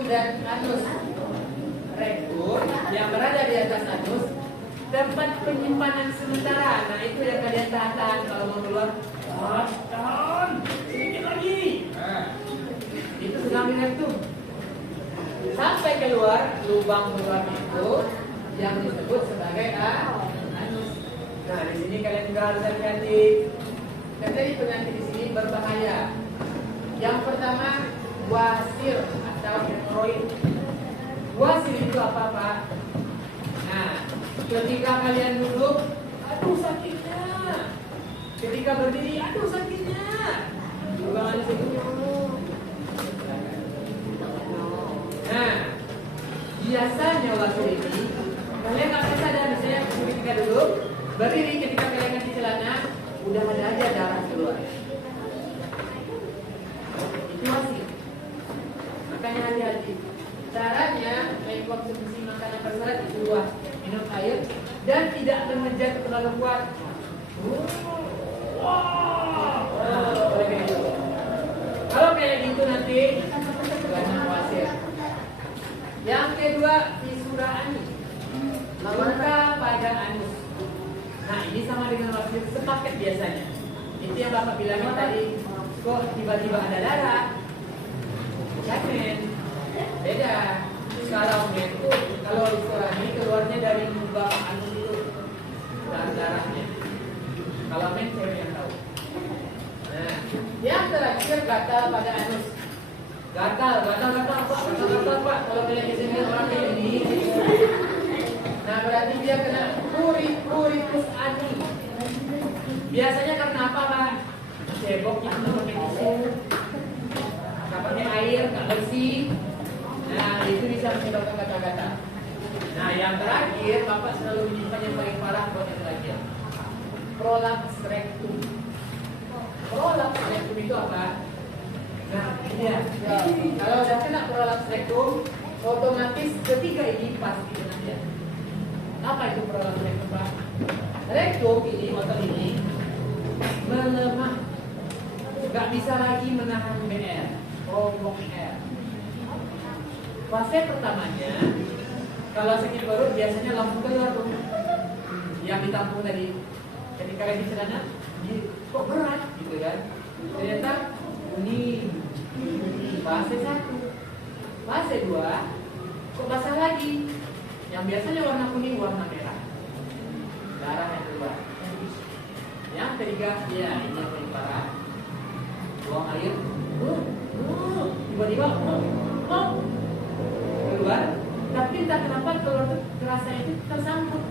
dan anus. Rektum yang berada di atas anus, tempat penyimpanan sementara. Nah itu yang kalian tahan kalau mau keluar. Tahan, sedikit lagi. Itu sedang di rektum. Sampai keluar lubang itu yang disebut sebagai anus. Nah di sini kalian juga harus hati-hati. Dan tadi penyakit di sini berbahaya. Yang pertama wasir atau hemoroid. Wasir itu apa Pak? Nah, ketika kalian duduk, aduh sakitnya. Ketika berdiri, aduh sakitnya. Lubang anus itu. Nah, biasanya wasir ini kalian nggak bisa sadar, misalnya ketika duduk, berdiri ketika kalian ganti celana, udah ada aja darah keluar. Itu wasir. Makanya hati-hati. Caranya mengkonsumsi makanan berserat itu luas, minum air dan tidak mengejar terlalu kuat. Kalau kayak gitu nanti banyak wasir. Yang kedua fisura anus, luka pada anus. Nah ini sama dengan wasir sepaket biasanya. Itu yang Bapak bilangin tadi, kok tiba-tiba ada darah. Jangan beda. Kalau men itu kalau fisura ini keluarnya dari lubang anus itu dan darahnya. Kalau men cewek yang tahu. Nah, yang terakhir gatal pada anus. Gatal Pak. Kalau kalian disini orang kayak ini, nah berarti dia kena puritus ani. Biasanya karena apa Pak? Cebok itu pakai tisu, nggak pakai air, nggak bersih. Nah itu bisa menyebabkan gatal-gatal. Nah yang terakhir Bapak selalu menyimpan yang paling parah buat yang terakhir. Prolaps rectum. Prolaps rectum itu apa? Nah ini ya. Kalau udah kena prolaps rectum, otomatis ketiga ini pasti kena dia. Apa itu prolaps rectum Pak? Rectum ini, otot ini melemah, nggak bisa lagi menahan BR, rombong air. Fase pertamanya, kalau sakit perut biasanya langsung keluar tuh, yang ditampung tadi. Ketika lagi celana, kok berat gitu kan? Ternyata kuning. Fase 1. Fase 2, kok basah lagi? Yang biasanya warna kuning, warna merah. Darah yang keluar. Yang ketiga, ya ini yang paling parah. Buang air, tiba-tiba, keluar, tapi entah kenapa keluar terasa itu tersangkut.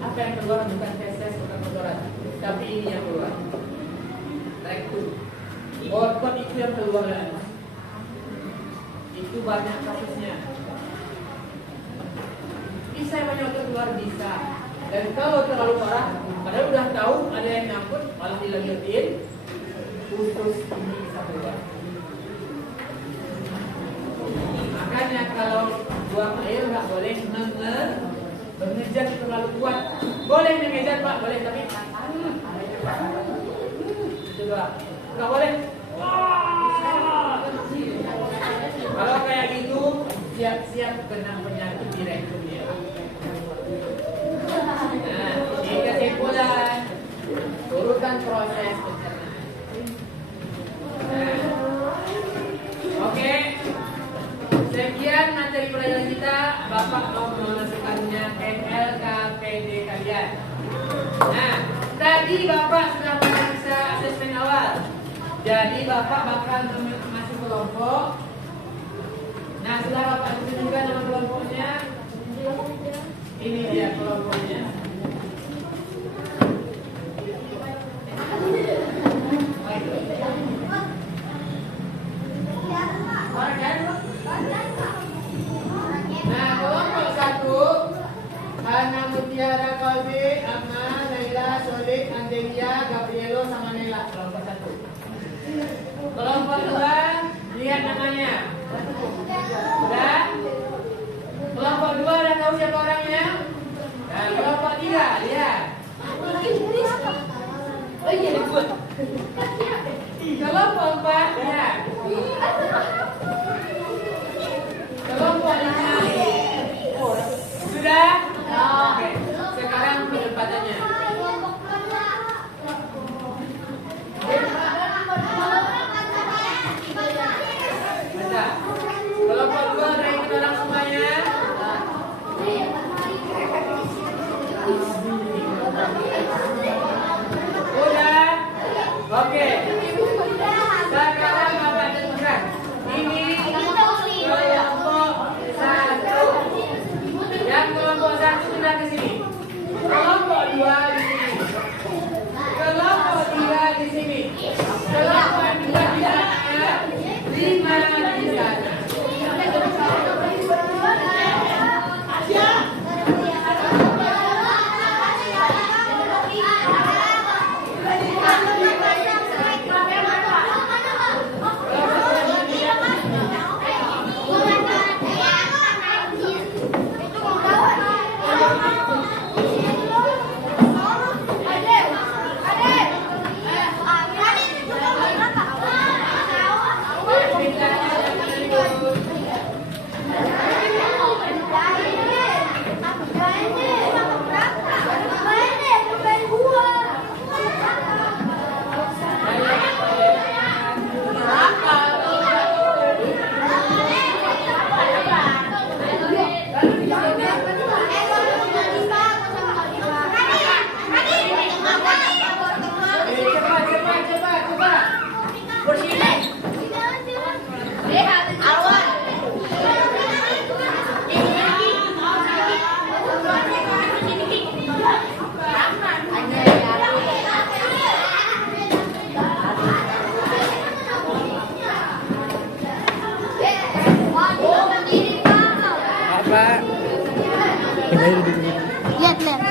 Apa yang keluar bukan feses, bukan kotoran, tapi ini yang keluar. Rektum. Otot itu yang keluar dari anus. Itu banyak kasusnya. Bisa banyak otot keluar bisa. Dan kalau terlalu parah, padahal udah tahu ada yang nyangkut, malah dilanjutin, usus ini bisa keluar. Makanya kalau buang air nggak boleh mengejar terlalu kuat. Boleh mengejar Pak, boleh tapi itu doang. Nggak boleh. Kalau kayak gitu siap-siap kena penyakit di rektum ya. Nah, ini kesimpulan urutan proses pencernaan. Nah, oke. Sekian materi pelajaran kita. Bapak mau memasukkannya NLKPD kalian. Nah, tadi Bapak sudah memeriksa asesmen awal. Jadi Bapak bakal masuk kelompok. Nah, setelah Bapak tunjukkan nama kelompoknya, ini dia kelompoknya. Nah, kelompok 1 Hana Mutiara Kolbe, Amma, Laila, Solik, Andelia, Gabrielo, sama Nela. Kelompok 1. Kelompok 2, lihat namanya. Sudah? Kelompok 2 udah tahu siapa orangnya? Nah, kelompok 3, lihat. Oh iya, disebut. Kelompok 4, lihat. Oke. Sekarang Bapak tentukan. Ini kelompok 1. Yang kelompok 1 sudah di sini. Kelompok 2 di sini. Kelompok 3 di sini. Kelompok 2 di sana. 5 di sana. Pak. Lihat, lihat.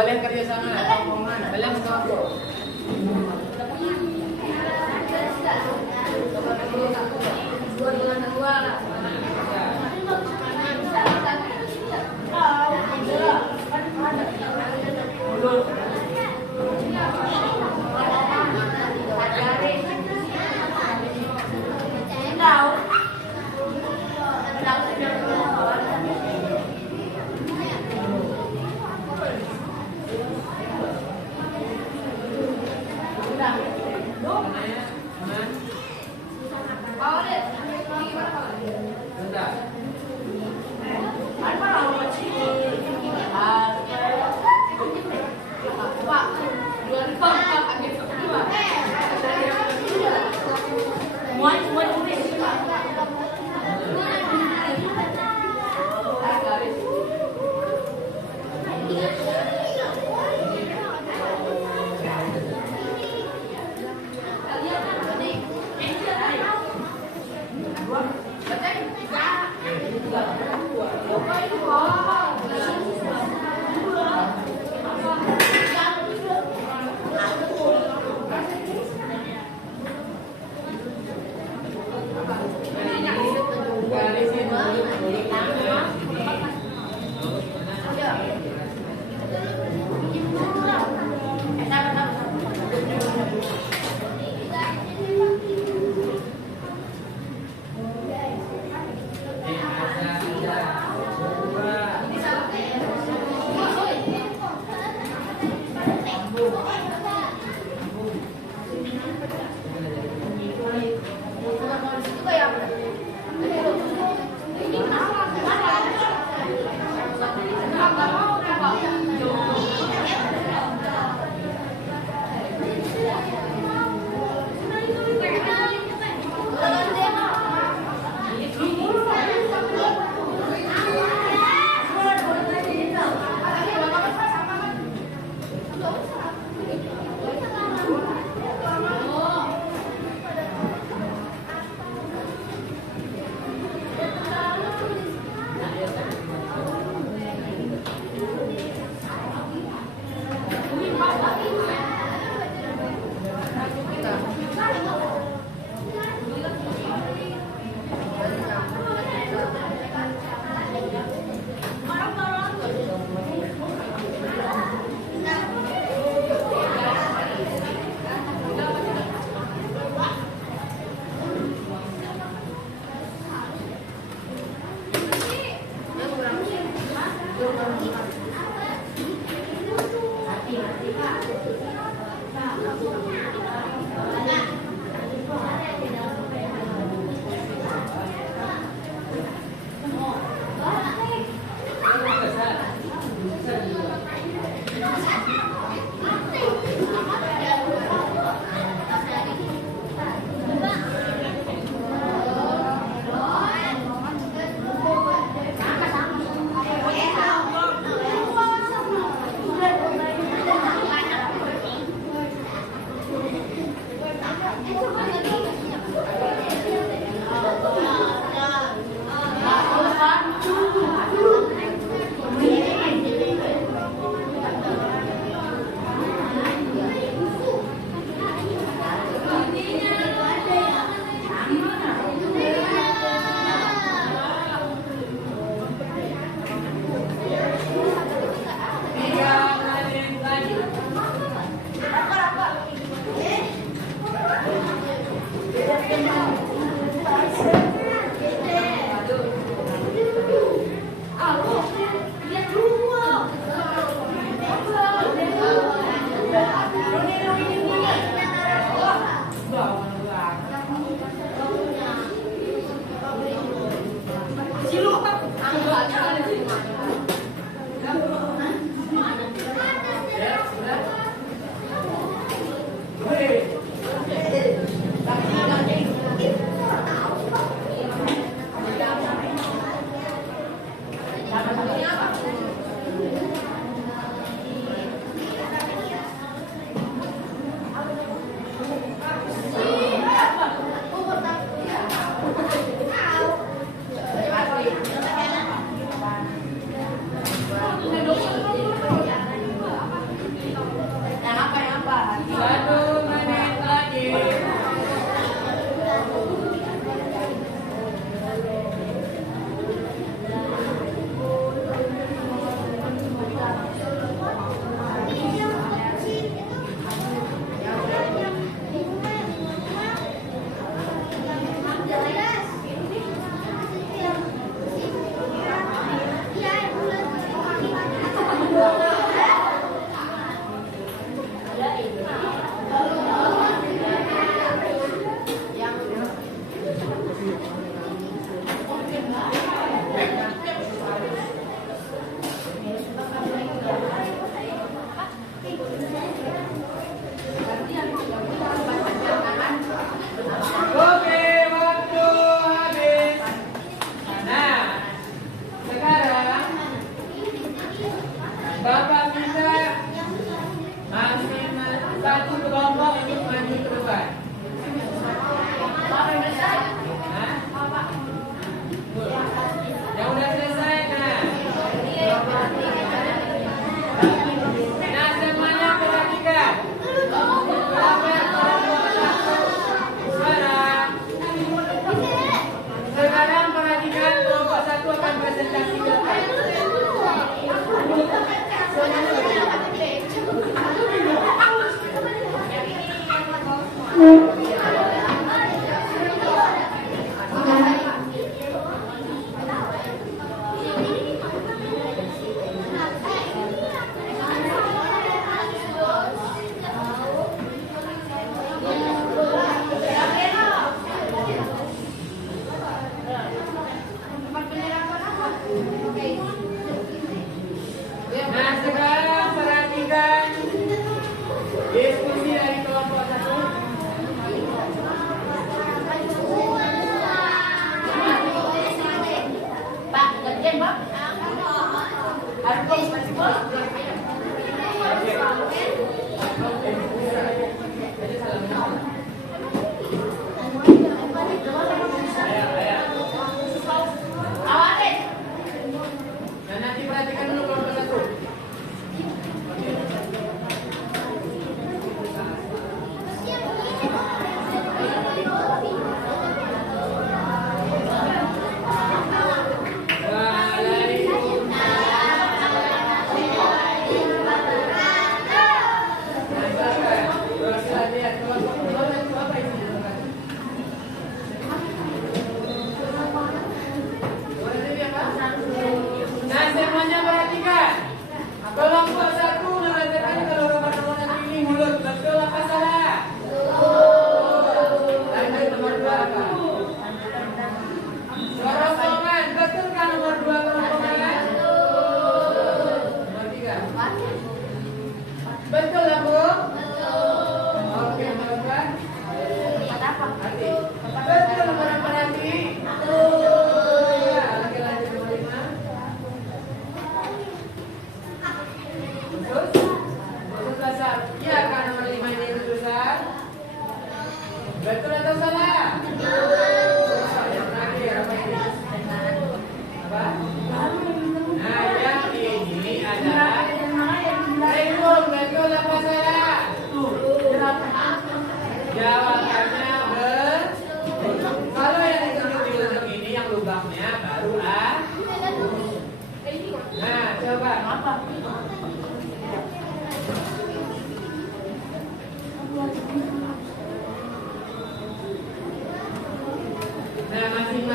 kalian kerja sama. Kalian sekelompok.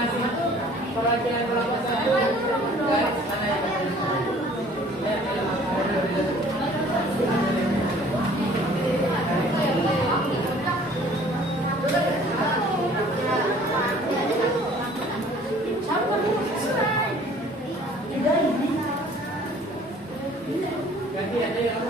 masing-masing perwakilan kelompok 1 dan mana yang ganti ada yang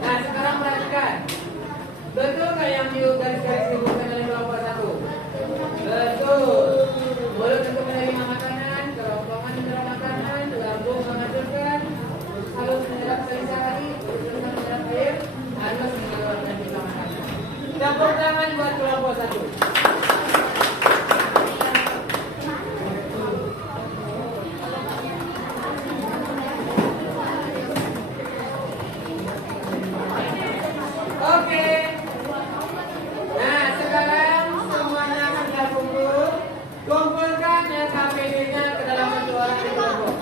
Nah, sekarang perhatikan. Betul nggak yang garis-garis disebutkan oleh kelompok 1? Betul. Mulut untuk menerima makanan, kerongkongan menyerap makanan, lambung menghasilkan, halus menyerap sari-sari, berusaha menyerap air, halus mengeluarkan jumlah makanan. Tepuk tangan buat kelompok 1. Oke. Nah, sekarang semuanya akan kita kumpulkan yang KPD-nya ke dalam satu orang di kelompok.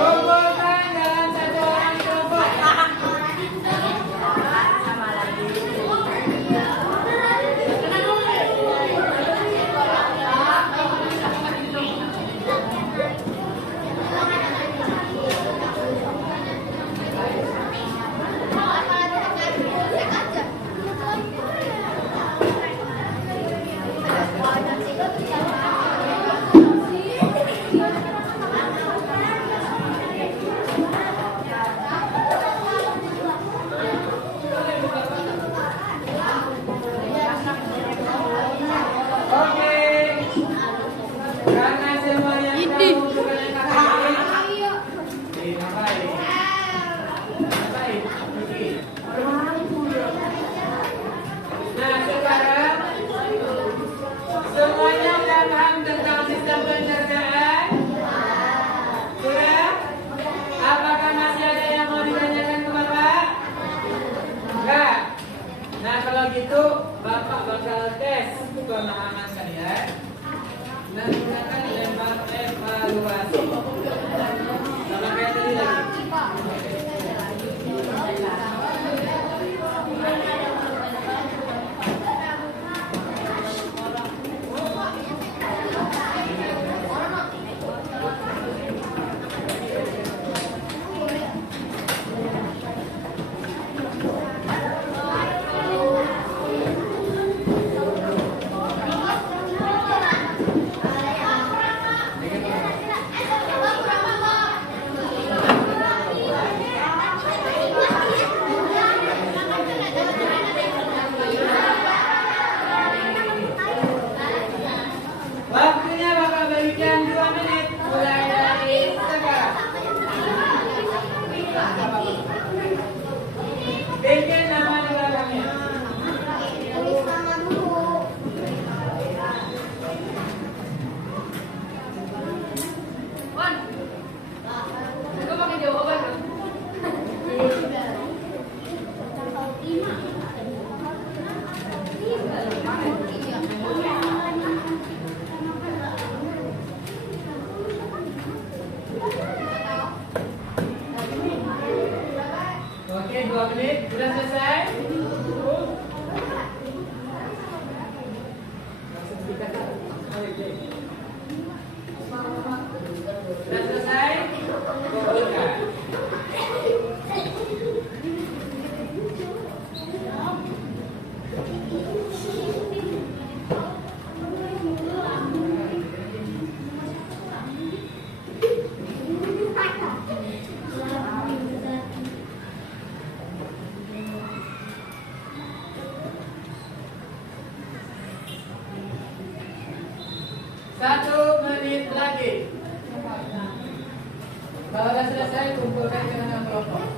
Kumpulkan dalam satu orang di kelompok. Oke. Karena semuanya sudah mengumpulkan yang KPD. Ngapain? Nah, sekarang semuanya sudah paham tentang sistem pencerjaan? Sudah? Apakah masih ada yang mau ditanyakan ke Bapak? Enggak. Nah, kalau gitu Bapak bakal tes pemahaman kalian menggunakan lempar evaluasi. Sama kayak tadi lagi. 1 menit lagi. Kalau sudah selesai, kumpulkan dengan kelompok.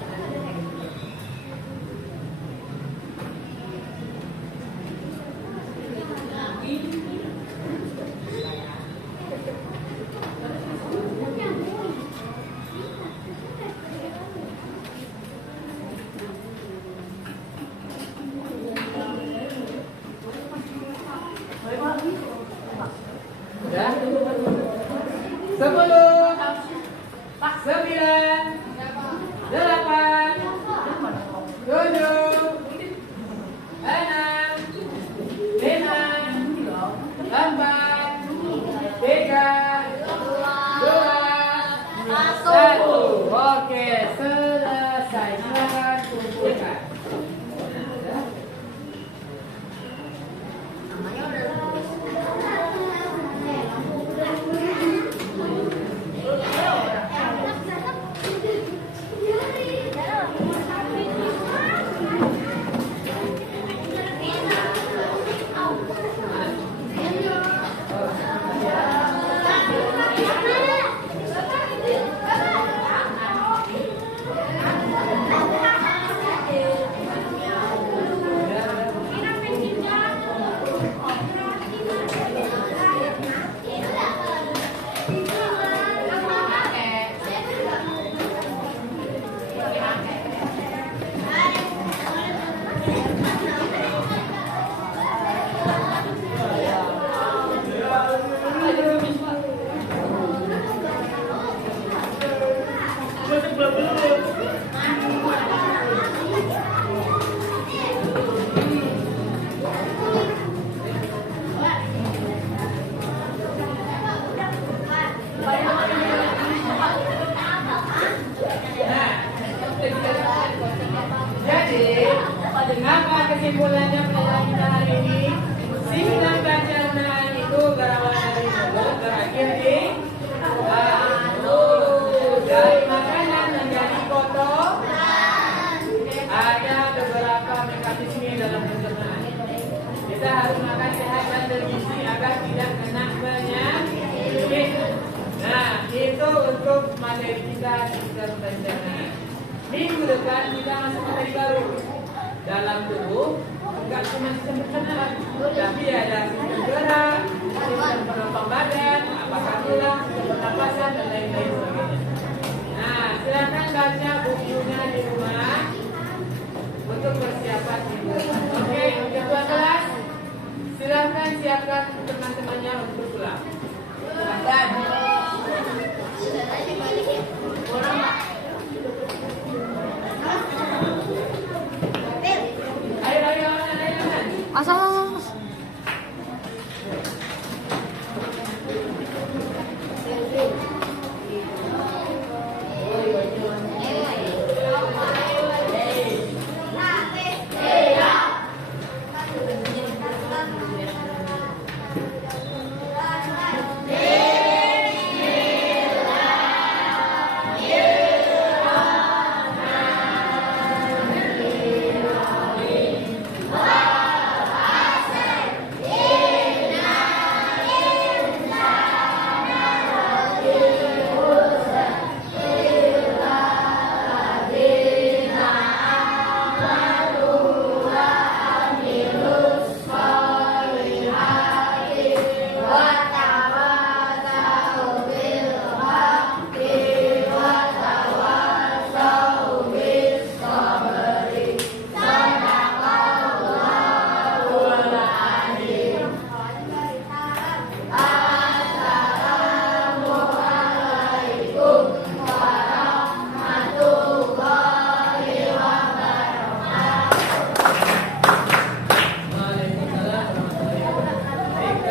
Ya. 10, 9, 8, 7, 6, 5, 4, 3, 2, 1. Oke, selesai. Silakan kumpulkan. Apa kesimpulannya pelajaran kita hari ini? Simbol Banjarnegara itu berawal dari mulut berakhir di dari makanan menjadi kotor. Ada beberapa mekanisme dalam pencernaan. Kita harus makan sehat dan bergizi agar tidak kena penyakit. Nah, itu untuk materi kita di pencernaan. Minggu depan kita masuk materi baru. Dalam tubuh enggak cuma sistem pencernaan, tapi ada sistem gerak, sistem penopang badan, apakah tulang, sistem pernapasan dan lain-lain sebagainya. Nah, silakan baca bukunya di rumah untuk persiapan minggu depan. Oke, ketua kelas, silakan siapkan teman-temannya untuk pulang. Dan Asal.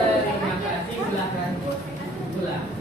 terima kasih, silakan pulang.